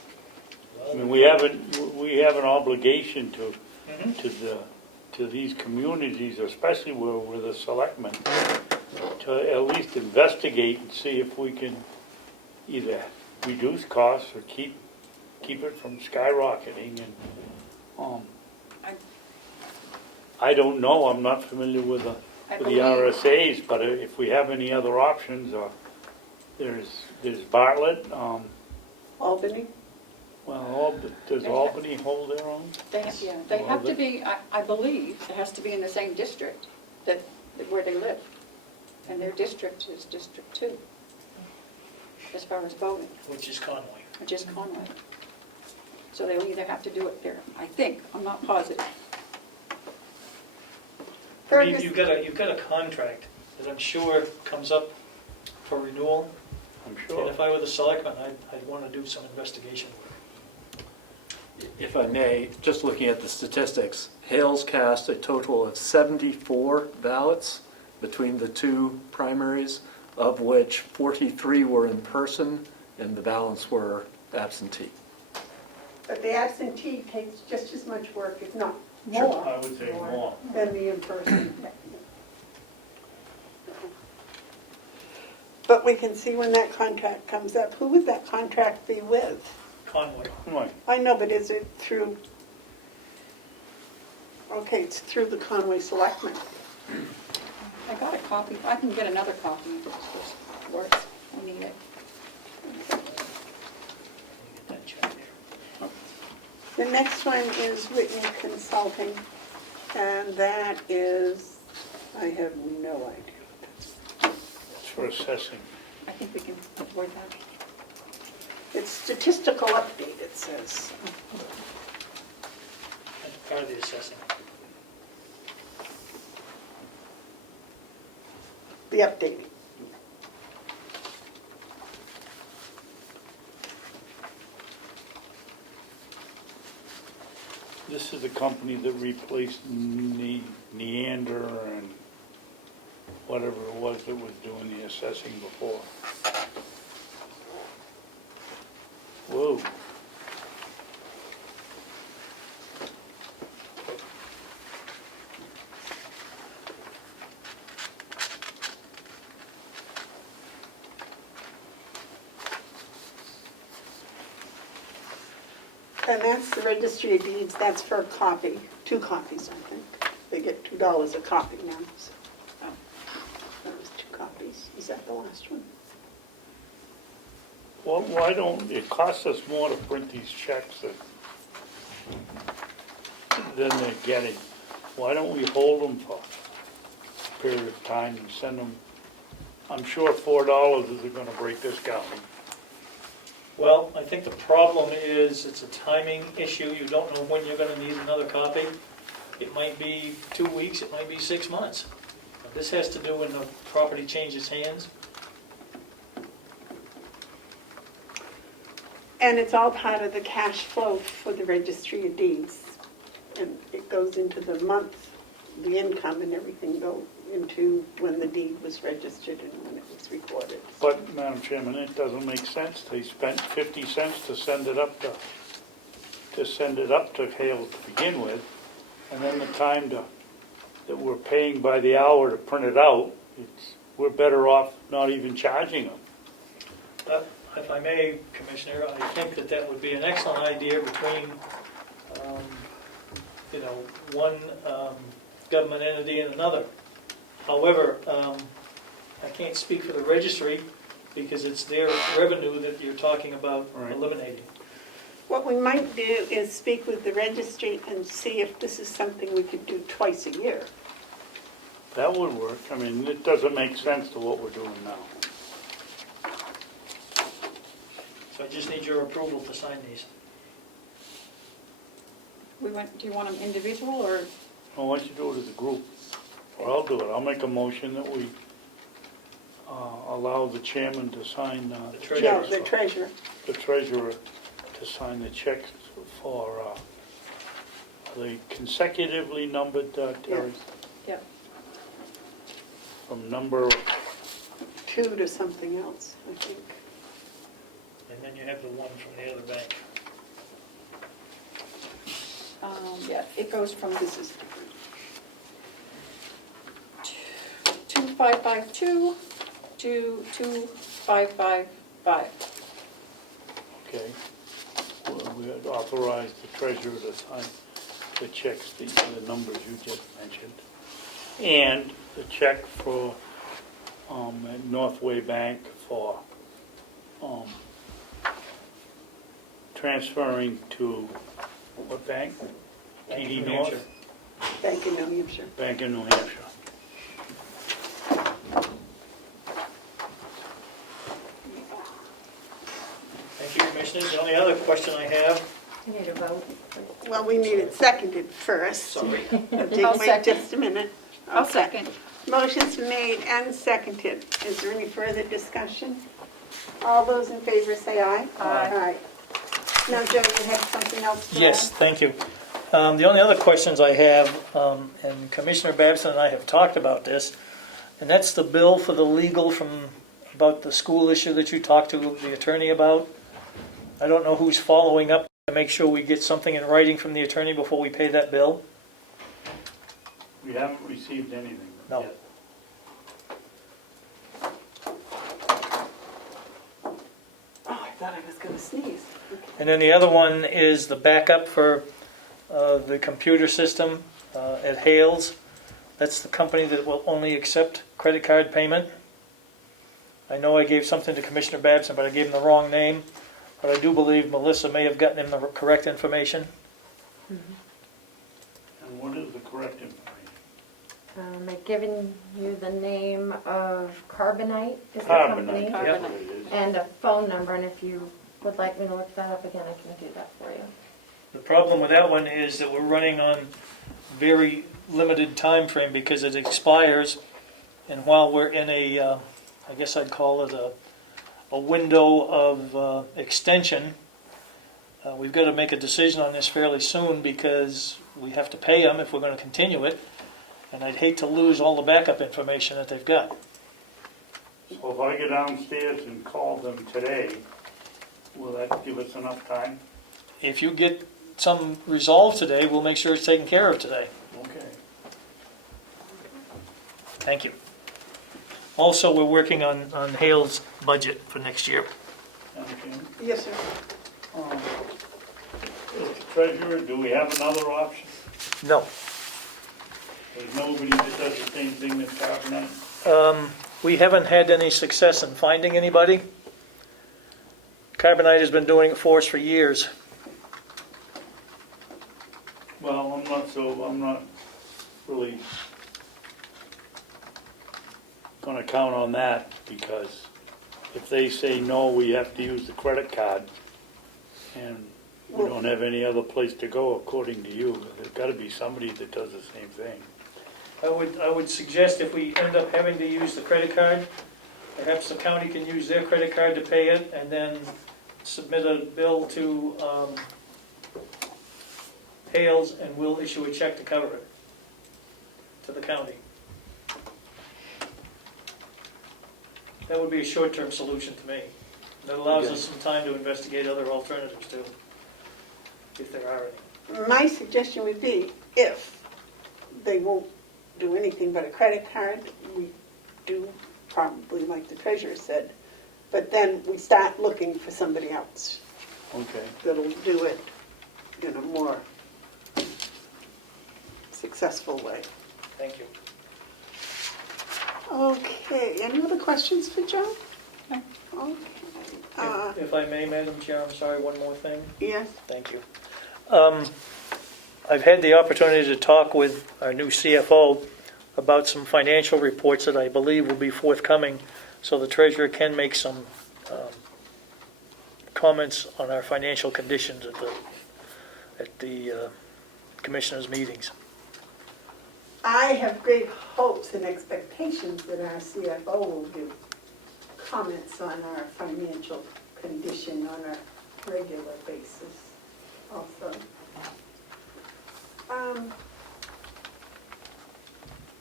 I mean, we have an obligation to these communities, especially where we're the selectmen, to at least investigate and see if we can either reduce costs or keep it from skyrocketing. And I don't know. I'm not familiar with the RSAs, but if we have any other options, there's Bartlett. Albany? Well, does Albany hold their own? They have to be, I believe, it has to be in the same district where they live. And their district is District 2, as far as voting, Which is Conway. which is Conway. So they'll either have to do it there, I think, I'm not positive. I mean, you've got a contract that I'm sure comes up for renewal. I'm And sure. if I were the selectman, I'd want to do some investigation work. If I may, just looking at the statistics, Hales cast a total of 74 ballots between the two primaries. of which 43 were in person and the balance were absentee. But the absentee takes just as much work, if not I more, would say more. than the in-person. But we can see when that contract comes up, who would that contract be with? Conway. Right. I know, but is it through, okay, it's through the Conway Selectmen. I got a copy, I can get another copy if this works, I need it. Get that check there. The next one is Whitney Consulting, and that is, I have no idea. It's for assessing. I think we can avoid that. It's statistical update, it says. That's part of the assessing. The updating. This is the company that replaced Neander and whatever it was that was doing the assessing before. Whoa. And that's the Registry of Deeds, that's for a copy, 2 copies, I think. They get $2 a copy now, so. That was 2 copies. Is that the last one? Well, why don't, it costs us more to print these checks than they're getting. Why don't we hold them for a period of time and send them? I'm sure $4 isn't gonna break this county. Well, I think the problem is it's a timing issue. You don't know when you're gonna need another copy. It might be 2 weeks, it might be 6 months. This has to do when the property changes hands. And it's all part of the cash flow for the Registry of Deeds. And it goes into the month, the income and everything go into when the deed was registered and when it was recorded. But, Madam Chairman, it doesn't make sense. They spent 50 cents to send it up to Hale to begin with, and then the time that we're paying by the hour to print it out, we're better off not even charging them. If I may, Commissioner, I think that would be an excellent idea between, one government entity and another. However, I can't speak for the registry because it's their revenue that you're talking about eliminating. What we might do is speak with the registry and see if this is something we could do twice a year. That would work. I mean, it doesn't make sense to what we're doing now. So I just need your approval to sign these. Do you want them individual or? Well, why don't you do it as a group? Or I'll do it. I'll make a motion that we allow the chairman to sign, No, the treasurer. the treasurer to sign the checks for the consecutively numbered, Terry? Yeah. From number, 2 to something else, I think. And then you have the one from the other bank. Yeah, it goes from This is 2552 to 2555. okay. Well, we had authorized the treasurer to sign the checks, the numbers you just mentioned. And the check for, at Northway Bank for, transferring to what bank? Bank of TD New North? Hampshire. Bank in New Hampshire. Bank of New Hampshire. Thank you, Commissioners. The only other question I have, You need a vote. Well, we need it seconded first. Sorry. I'll Wait second. just a minute. I'll Okay. second. Motion's made and seconded. Is there any further discussion? All those in favor say aye. Aye. Now, Joe, you have something else to add? yes, thank you. The only other questions I have, and Commissioner Babson and I have talked about this, and that's the bill for the legal from about the school issue that you talked to the attorney about. I don't know who's following up to make sure we get something in writing from the attorney before we pay that bill. We haven't received anything No. yet. Oh, I thought I was going to sneeze. And then the other one is the backup for the computer system at Hales. That's the company that will only accept credit card payment. I know I gave something to Commissioner Babson, but I gave him the wrong name. But I do believe Melissa may have gotten him the correct information. And what is the correct information? I've given you the name of Carbonite is the company. Carbonite, that's what it is. And a phone number, and if you would like me to look that up again, I can do that for you. The problem with that one is that we're running on very limited time frame because it expires. And while we're in a, I guess I'd call it a window of extension, we've got to make a decision on this fairly soon because we have to pay them if we're going to continue it. And I'd hate to lose all the backup information that they've got. So if I go downstairs and call them today, will that give us enough time? If you get some resolved today, we'll make sure it's taken care of today. Okay. Thank you. Also, we're working on Hale's budget for next year. Okay. Yes, sir. Mr. Treasurer, do we have another option? No. There's nobody that does the same thing as Carbonite? We haven't had any success in finding anybody. Carbonite has been doing it for us for years. Well, I'm not really gonna count on that, because if they say no, we have to use the credit card, and we don't have any other place to go according to you. There's gotta be somebody that does the same thing. I would suggest if we end up having to use the credit card, perhaps the county can use their credit card to pay it and then submit a bill to Hales, and we'll issue a check to cover it to the county. That would be a short-term solution to me. That allows us some time to investigate other alternatives too, if there are any. My suggestion would be, if they won't do anything but a credit card, we do probably like the treasurer said, but then we start looking for somebody else Okay. that'll do it in a more successful way. Thank you. Okay, any other questions for Joe? No. Okay. If I may, Madam Chair, I'm sorry, one more thing. Yes, Thank you. I've had the opportunity to talk with our new CFO about some financial reports that I believe will be forthcoming, so the treasurer can make some comments on our financial conditions at the commissioners' meetings. I have great hopes and expectations that our CFO will give comments on our financial condition on a regular basis also.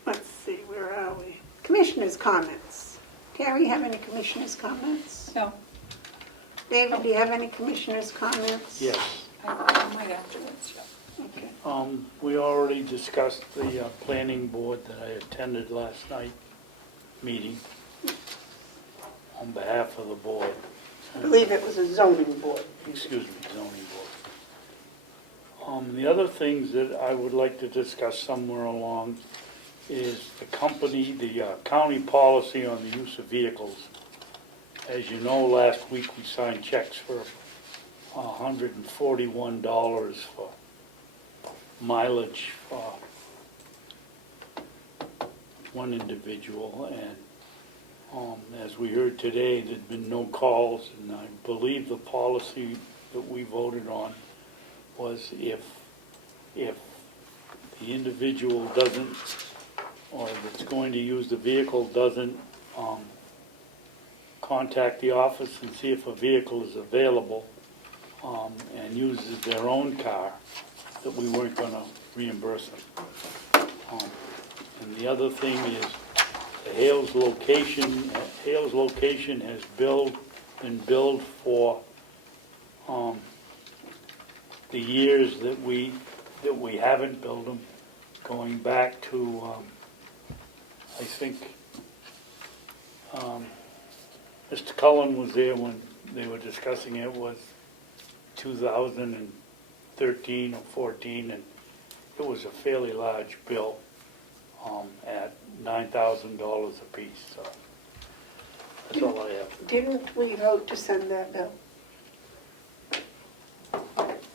Let's see, where are we? Commissioners' comments. Terry, have any commissioners' comments? No, David, do you have any commissioners' comments? Yes. I might afterwards, yeah. Okay. We already discussed the planning board that I attended last night meeting on behalf of the board. I believe it was a zoning board. Excuse me, zoning board. The other things that I would like to discuss somewhere along is the county policy on the use of vehicles. As you know, last week we signed checks for $141 for mileage for one individual, and as we heard today, there'd been no calls, and I believe the policy that we voted on was if the individual doesn't, or that's going to use the vehicle doesn't contact the office and see if a vehicle is available and uses their own car, that we weren't going to reimburse them. And the other thing is the Hales location Hales location has been billed for, the years that we haven't billed them, going back to, I think, Mr. Cullen was there when they were discussing it, was 2013 or 14, and it was a fairly large bill, at $9,000 apiece, so that's all I have. Didn't we vote to send that bill?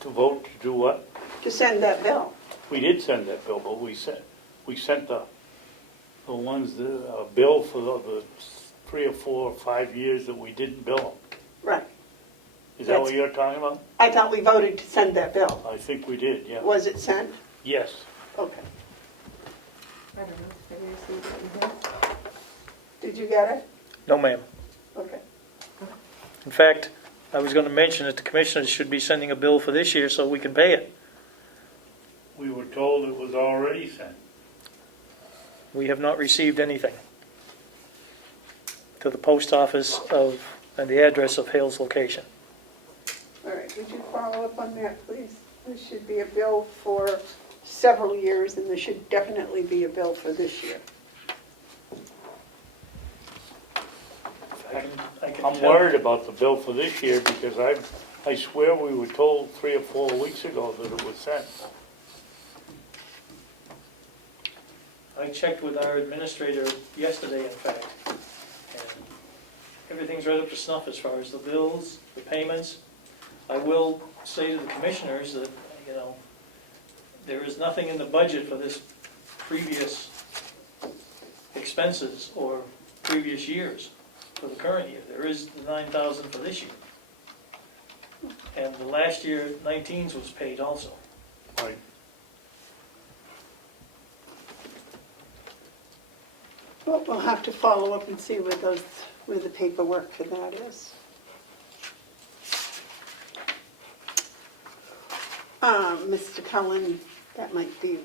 To vote to do what? To send that bill? We did send that bill, but we sent the ones, bill for the 3 or 4 or 5 years that we didn't bill them. Right. Is that what you're talking about? I thought we voted to send that bill. I think we did, yeah. Was it sent? Yes. Okay. I don't know, have you received it in here? Did you get it? No, ma'am. Okay. In fact, I was going to mention that the commissioners should be sending a bill for this year so we can pay it. We were told it was already sent. We have not received anything to the post office and the address of Hales location. All right, would you follow up on that, please? There should be a bill for several years, and there should definitely be a bill for this year. I'm worried about the bill for this year because I swear we were told 3 or 4 weeks ago that it was sent. I checked with our administrator yesterday, in fact, and everything's right up to snuff as far as the bills, the payments. I will say to the commissioners that, there is nothing in the budget for this previous expenses or previous years for the current year. There is the $9,000 for this year. And the last year, 19's was paid also. Right. Well, we'll have to follow up and see where the paperwork for that is. Mr. Cullen, that might be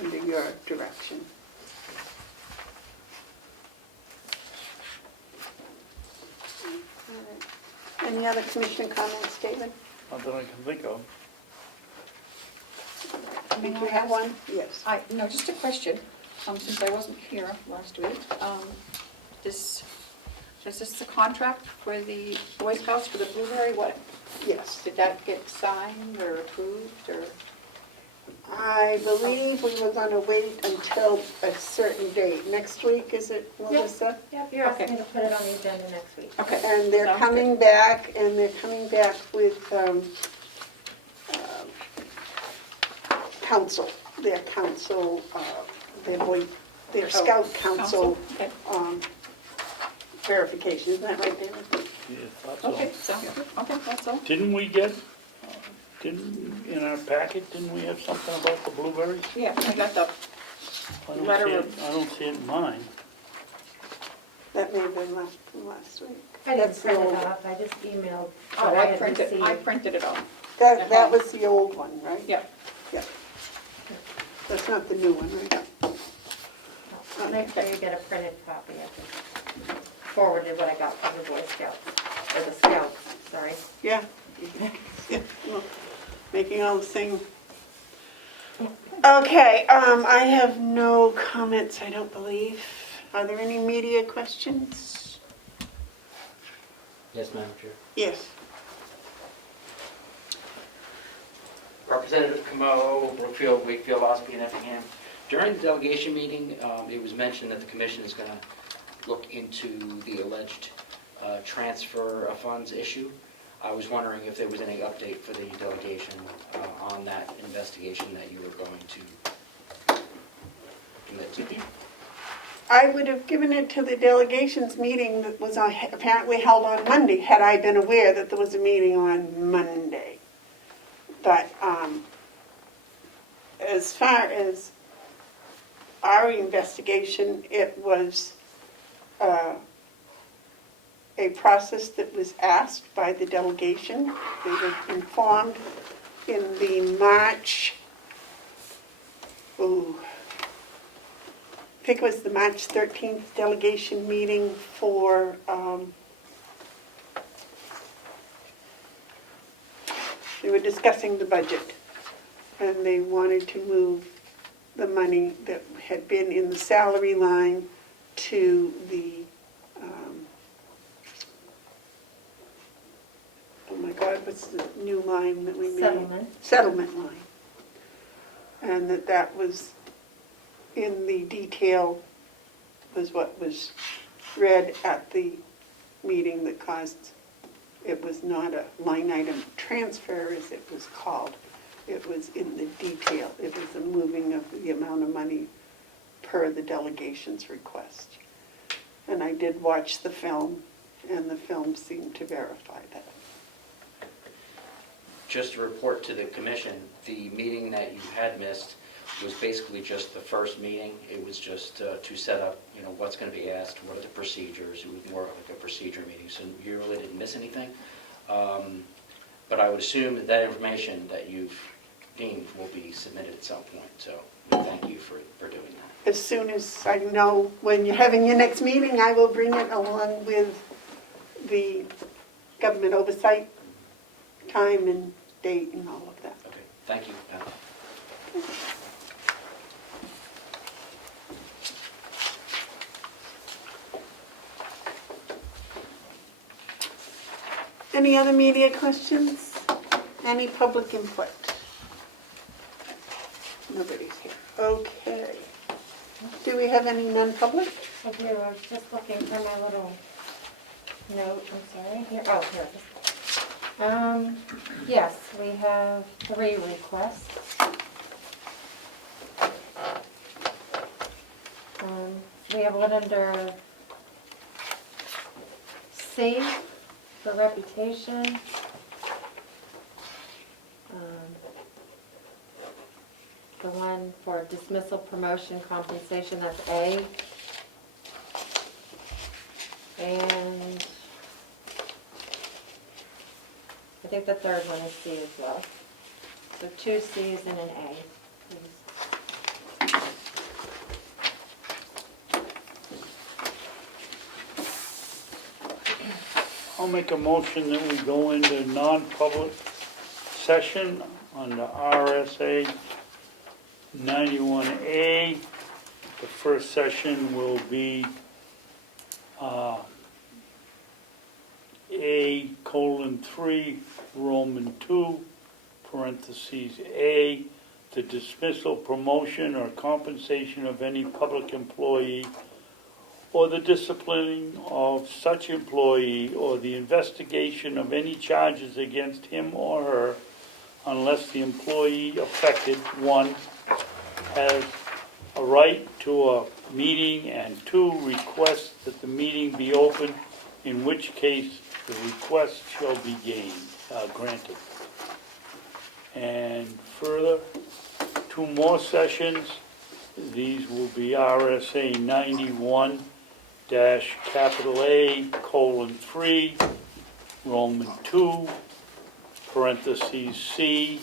under your direction. Any other commission comments, David? Not that I can think of. Think you have one? Yes. No, just a question, since I wasn't here last week. Is this the contract for the Boy Scouts for the Blueberry? What, Yes. did that get signed or approved or? I believe we were going to wait until a certain date. Next week, is it, Melissa? Yep, you're asking me to put it on the agenda next week. Okay. And they're Sounds coming good. back, with council, their council, their scout council Okay, verification. Isn't that right, David? Yeah, thought so. okay, sounds good. Okay, that's all. Didn't we get, in our packet, didn't we have something about the blueberries? Yeah, I got the I don't letter see it- of- I don't see it in mine. That may have been last week. I didn't That's print the it old- off, I just emailed Oh, what I I had printed received. it off. That was the old one, right? Yeah. Yeah. That's not the new one, right? Make sure you get a printed copy. I just forwarded what I got from the Boy Scouts, or the Scouts, sorry. Yeah. Yeah, well, making all the same. Okay, I have no comments, I don't believe. Are there any media questions? Yes, Madam Chair. Yes. Representative Comeau, Brookfield, Wakefield, Ospey, and Effingham. During the delegation meeting, it was mentioned that the commission is going to look into the alleged transfer of funds issue. I was wondering if there was any update for the delegation on that investigation that you were going to commit to. I would have given it to the delegations meeting that was apparently held on Monday, had I been aware that there was a meeting on Monday. But as far as our investigation, it was a process that was asked by the delegation. They were informed in the March think it was the March 13th delegation meeting for, they were discussing the budget, and they wanted to move the money that had been in the salary line to the, oh my God, what's the new line that we made? Settlement. Settlement line. And that was in the detail, was what was read at the meeting that caused, it was not a line item transfer as it was called. It was in the detail. It was a moving of the amount of money per the delegation's request. And I did watch the film, and the film seemed to verify that. Just to report to the commission, the meeting that you had missed was basically just the first meeting. It was just to set up, what's going to be asked, what are the procedures. It was more like a procedure meeting, so you really didn't miss anything. But I would assume that information that you've deemed will be submitted at some point, so we thank you for doing that. As soon as I know when you're having your next meeting, I will bring it along with the government oversight time and date and all of that. Okay, thank you. Any other media questions? Any public input? Nobody's here. Okay. Do we have any non-public? I do, I was just looking for my little note, I'm sorry, here, oh, here it is. Yes, we have 3 requests. We have one under C for reputation. The one for dismissal, promotion, compensation, that's A. And I think the third one is C as well. So 2 C's and an A, please. I'll make a motion that we go into non-public session under RSA 91A. The first session will be A:3, Roman 2, parentheses A, the dismissal, promotion, or compensation of any public employee, or the disciplining of such employee, or the investigation of any charges against him or her, unless the employee affected, 1, has a right to a meeting, and 2, requests that the meeting be open, in which case the request shall be granted. And further, 2 more sessions. These will be RSA 91-A:3, Roman 2, parentheses C,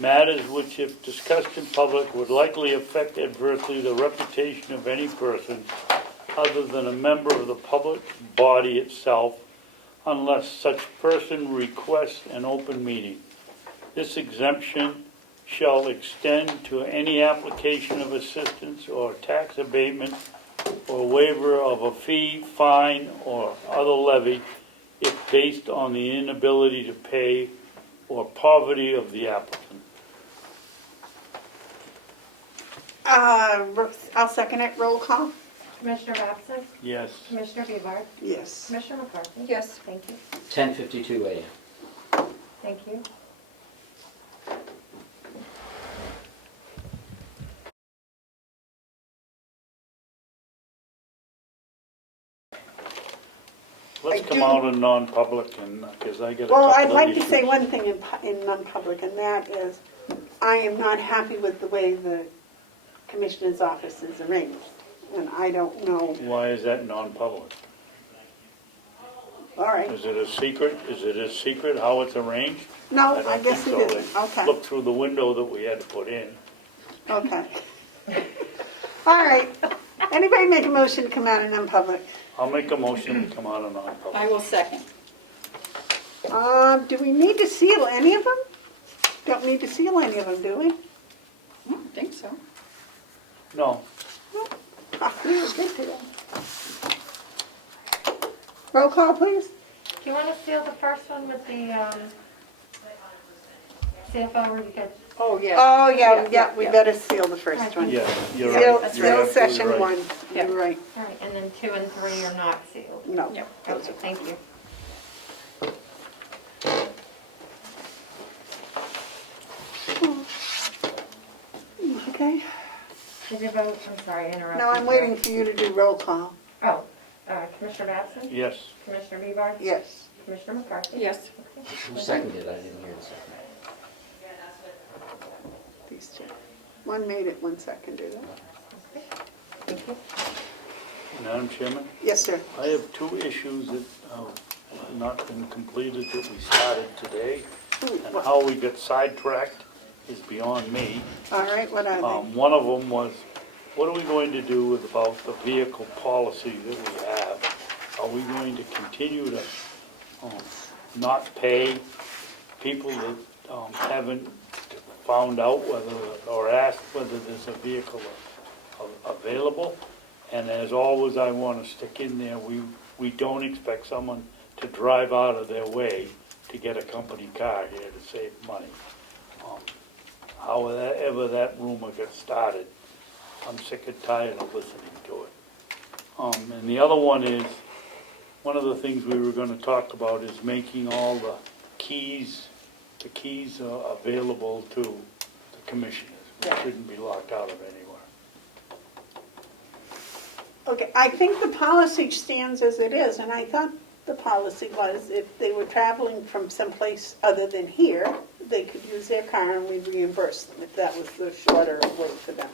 matters which, if discussed in public, would likely affect adversely the reputation of any person other than a member of the public body itself, unless such person requests an open meeting. This exemption shall extend to any application of assistance or tax abatement or waiver of a fee, fine, or other levy if based on the inability to pay or poverty of the applicant. I'll second it. Roll call. Commissioner Babson? Yes. Commissioner Bevard? Yes. Commissioner McCarthy? Yes. Thank you. 10:52 a.m. Thank you. Let's come out of non-public, and because I got a couple Well, of I'd like to issues. say one thing in non-public, and that is, I am not happy with the way the commissioner's office is arranged, and I don't know. Why is that non-public? All right. Is it a secret? Is it a secret how it's arranged? No, don't I guess think it so. isn't. They Okay. Look through the window that we had to put in. Okay. All right. Anybody make a motion to come out of non-public? I'll make a motion to come out of non-public. I will second. Do we need to seal any of them? Don't need to seal any of them, do we? I don't think so. No, We were good today. Roll call, please. Do you want to seal the first one with the CFO where you get, Oh, yeah, we better seal the first one. yeah, you're Seal, right. seal You're absolutely session right. one, you're right. all right, and then 2 and 3 are not sealed? No. Yep. Okay, thank you. Okay. Did you vote? I'm sorry, I interrupted. No, I'm you. waiting for you to do roll call. Oh, Commissioner Batson? Yes, Commissioner Webar? Yes. Commissioner McCarthy? Yes. Okay. Who seconded? I didn't hear the second. These two. One made it, one seconded it. Okay. Thank you. Madam Chairman, Yes, sir. I have 2 issues that have not been completed that we started today, and how we got sidetracked is beyond me. All right, what are they? One of them was, what are we going to do about the vehicle policy that we have? Are we going to continue to not pay people that haven't found out whether, or asked whether there's a vehicle available? And as always, I want to stick in there, we don't expect someone to drive out of their way to get a company car here to save money. However that rumor got started, I'm sick and tired of listening to it. And the other one is, one of the things we were going to talk about is making all the keys available to the commissioners. We shouldn't be locked out of anywhere. Okay, I think the policy stands as it is, and I thought the policy was if they were traveling from someplace other than here, they could use their car and we'd reimburse them if that was the shorter way for them.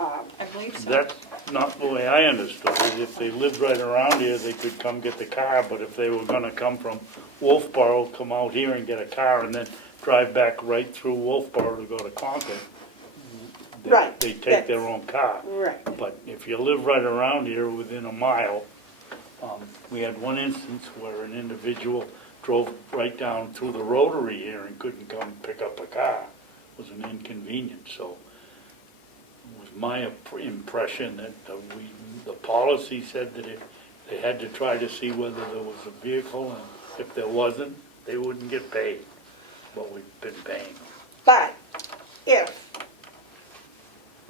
I believe so. That's not the way I understood it. If they lived right around here, they could come get the car, but if they were gonna come from Wolfboro, come out here and get a car and then drive back right through Wolfboro to go to Concord, Right, they take their own car. Right. But if you live right around here within a mile, we had one instance where an individual drove right down through the rotary here and couldn't come pick up a car. It was an inconvenience, so it was my impression that the policy said that they had to try to see whether there was a vehicle, and if there wasn't, they wouldn't get paid. But we've been paying them. But if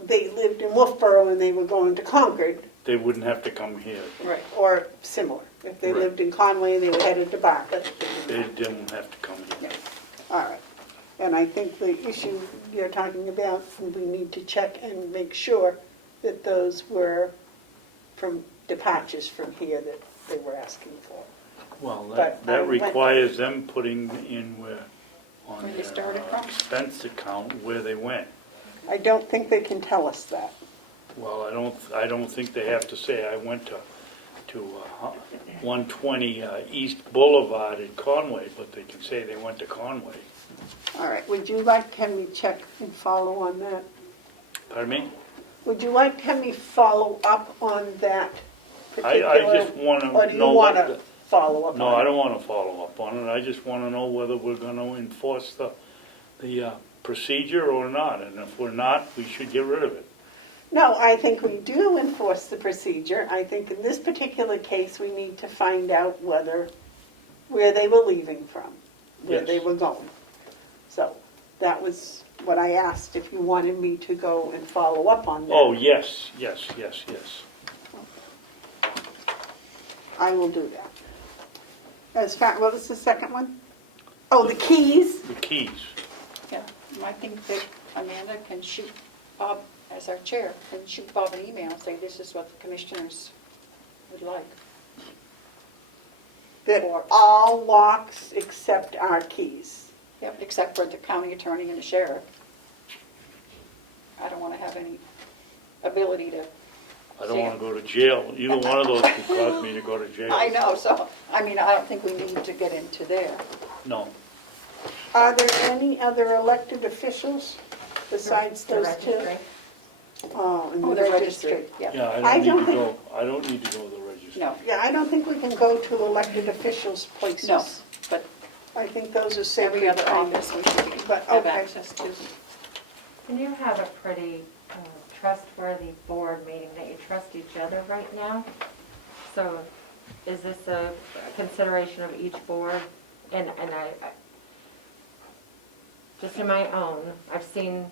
they lived in Wolfboro and they were going to Concord, They wouldn't have to come here. right, or similar. If they Right. lived in Conway and they were headed to Bartlett. They didn't have to come here. All right. And I think the issue you're talking about, we need to check and make sure that those were from departures from here that they were asking for. Well, But that I went- requires them putting in on Where they started their from? expense account where they went. I don't think they can tell us that. Well, I don't think they have to say, I went to 120 East Boulevard in Conway, but they can say they went to Conway. All right, would you like to have me check and follow on that? Pardon me? Would you like to have me follow up on that particular? I just want Or to do you know want what to the... follow up on it? No, I don't want to follow up on it. I just want to know whether we're going to enforce the procedure or not. And if we're not, we should get rid of it. No, I think we do enforce the procedure. I think in this particular case, we need to find out where they were leaving from, where Yes. they were going. So that was what I asked, if you wanted me to go and follow up on that. Oh, yes, yes, yes, yes. I will do that. What was the second one? Oh, the keys? The keys. Yeah, I think that Amanda can shoot Bob, as our chair, can shoot Bob an email and say, this is what the commissioners would like. That all locks except our keys. Yep, except for the county attorney and the sheriff. I don't want to have any ability to. I don't want to go to jail. Either one of those could cause me to go to jail. I know, so, I mean, I don't think we need to get into there. No. Are there any other elected officials besides The those two? registry. Oh, in Oh, the registry. Yeah. Yeah, I I don't don't need to go, I don't need to go to the registry. No, Yeah, I don't think we can go to elected officials' places. no, but I think those are every sacred other things. office we should But, have okay. access to. And you have a pretty trustworthy board, meaning that you trust each other right now. So is this a consideration of each board? And just in my own, I've seen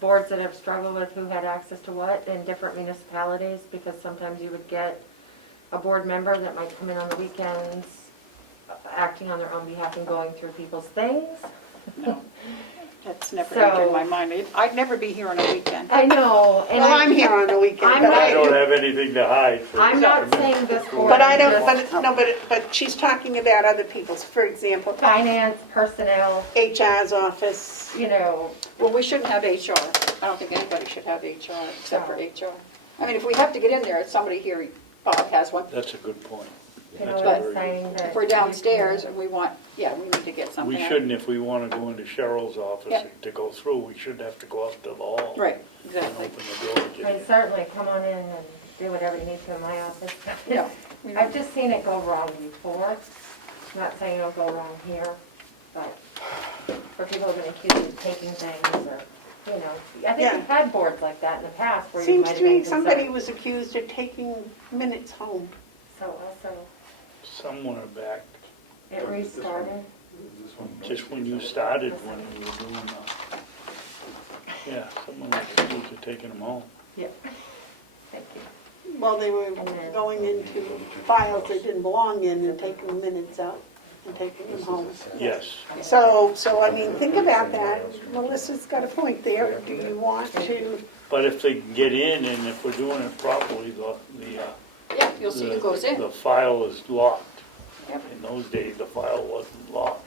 boards that have struggled with who had access to what in different municipalities, because sometimes you would get a board member that might come in on the weekends, acting on their own behalf and going through people's things. No, that's never So- entered my mind. I'd never be here on a weekend. I know, and Well, I'm here on the weekend, I'm but not- I I, don't have anything to hide. I'm not saying this board. but I don't, just but, no, but she's talking about other people's, for example, Finance, personnel, HR's office. you know, Well, we shouldn't have HR. I don't think anybody should have HR except for HR. I mean, if we have to get in there, somebody here, Bob has one. That's a good point. you know That's what a I'm very saying? good- That If we're downstairs and we want, yeah, we need to get something. We out. shouldn't, if we want to go into Cheryl's office Yep. to go through, we shouldn't have to go up to the hall. Right, And exactly. open the door and I get mean, in. certainly, come on in and do whatever you need to in my office. No. I've just seen it go wrong before. I'm not saying it'll go wrong here, but for people who've been accused of taking things or, you know, I think Yeah. we've had boards like that in the past where you Seems might to have been me somebody concerned. was accused of taking minutes home. So also, Somewhere back, it restarted. just when you started, when you were doing, yeah, someone was accused of taking them home. Yeah. Thank you. Well, they were And then- going into files they didn't belong in and taking the minutes out and taking them home. Yes. So I mean, think about that. Melissa's got a point there. Do you want to, But if they can get in and if we're doing it properly, Yeah, you'll see who goes in. the file is locked. Yep. In those days, the file wasn't locked.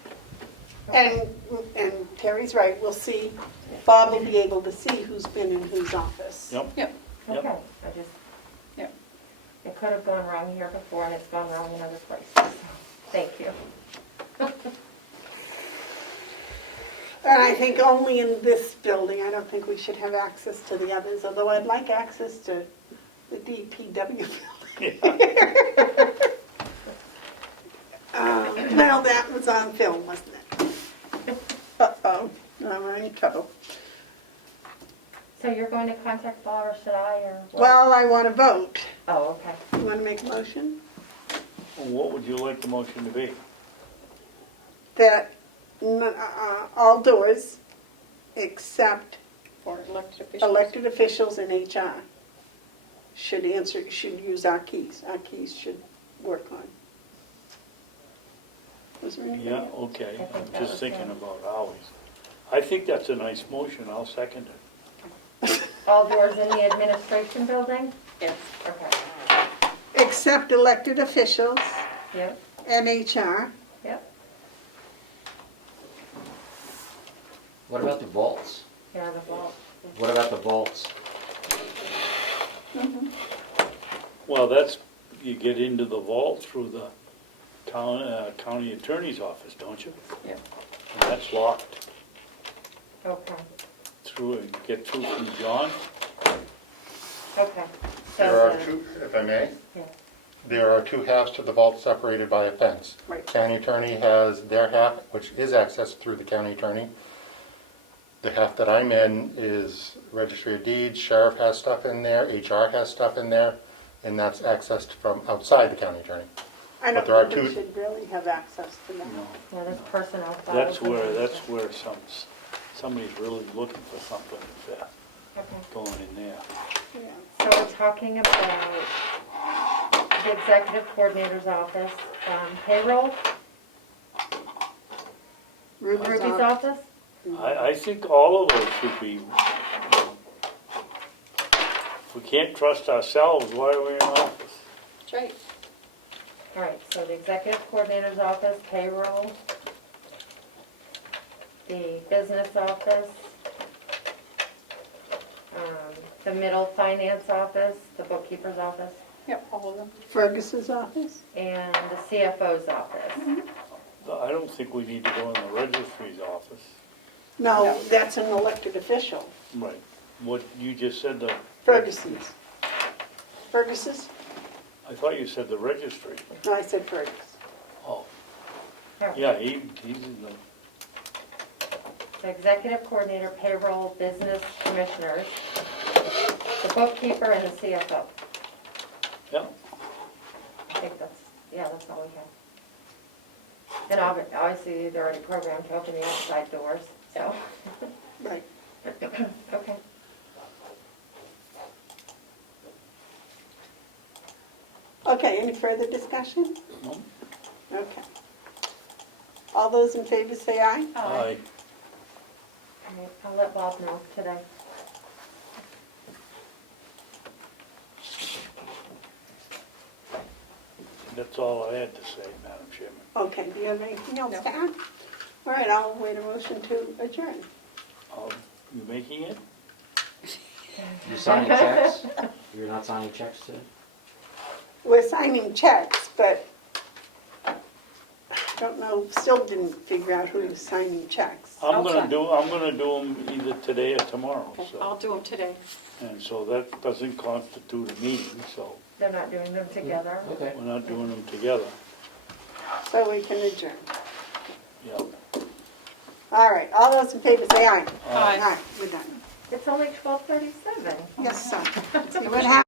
and Terry's right, we'll see, Bob will be able to see who's been in whose office. Yep. Yep. Yep. Okay, I just, Yep. it could have gone wrong here before and it's gone wrong in other places. So, thank you. And I think only in this building, I don't think we should have access to the others, although I'd like access to the DPW building. Well, that was on film, wasn't it? Uh-oh, I'm in trouble. So you're going to contact Bob or should I or what? Well, I want to vote. Oh, okay. You want to make a motion? What would you like the motion to be? That all doors except For elected officials. elected officials and HR should use our keys. Our keys should work on. Was there anything Yeah, else? okay, I think I'm that just was thinking good. about ours. I think that's a nice motion, I'll second it. All doors in the administration building? Yes. Okay. Except elected officials Yep, and HR. yep. What about the vaults? Yeah, the vault. What about the vaults? Well, that's, you get into the vault through the county attorney's office, don't you? Yep. And that's locked Okay, through, and get through from John. okay. There are So two, if I may, Yeah. there are two halves to the vault separated by a fence. Right. County attorney has their half, which is accessed through the county attorney. The half that I'm in is registry of deeds, sheriff has stuff in there, HR has stuff in there, and that's accessed from outside the county attorney. I But don't there are think we two- should really have access to that. yeah, there's personnel files. That's in where, there. that's where somebody's really looking for something, if they're Okay. going in there. Yeah. So we're talking about the executive coordinator's office, payroll, Ruby's office? I think all of us should be, if we can't trust ourselves, why are we in office? That's right. All right, so the executive coordinator's office, payroll, the business office, the middle finance office, the bookkeeper's office, Yep, all of them. Fergus's office? and the CFO's office. I don't think we need to go in the registry's office. No, that's an elected official. Right. what you just said, the, Ferguson's. Fergus's? I thought you said the registry. No, I said Fergus. Oh. Yeah, he's in the, The executive coordinator, payroll, business commissioners, the bookkeeper, and the CFO. yeah. I think that's all we have. And obviously, they're already programmed to open the outside doors, so. Right. Okay. Okay, any further discussion? No. Okay. All those in favor say aye. Aye. All right, I'll let Bob know today. That's all I had to say, Madam Chairman. Okay, do you have anything else to add? All right, I'll wait a motion to adjourn. You making it? You signing checks? You're not signing checks today? We're signing checks, but I don't know, still didn't figure out who was signing checks. I'm Okay. gonna do them either today or tomorrow, so. I'll do them today. And so that doesn't constitute a meeting, so They're not doing them together. Okay. we're not doing them together. So we can adjourn. Yeah. All right, all those in favor say aye. Aye. Aye, we're done. It's only 12:37. Yes, sir. See what happens.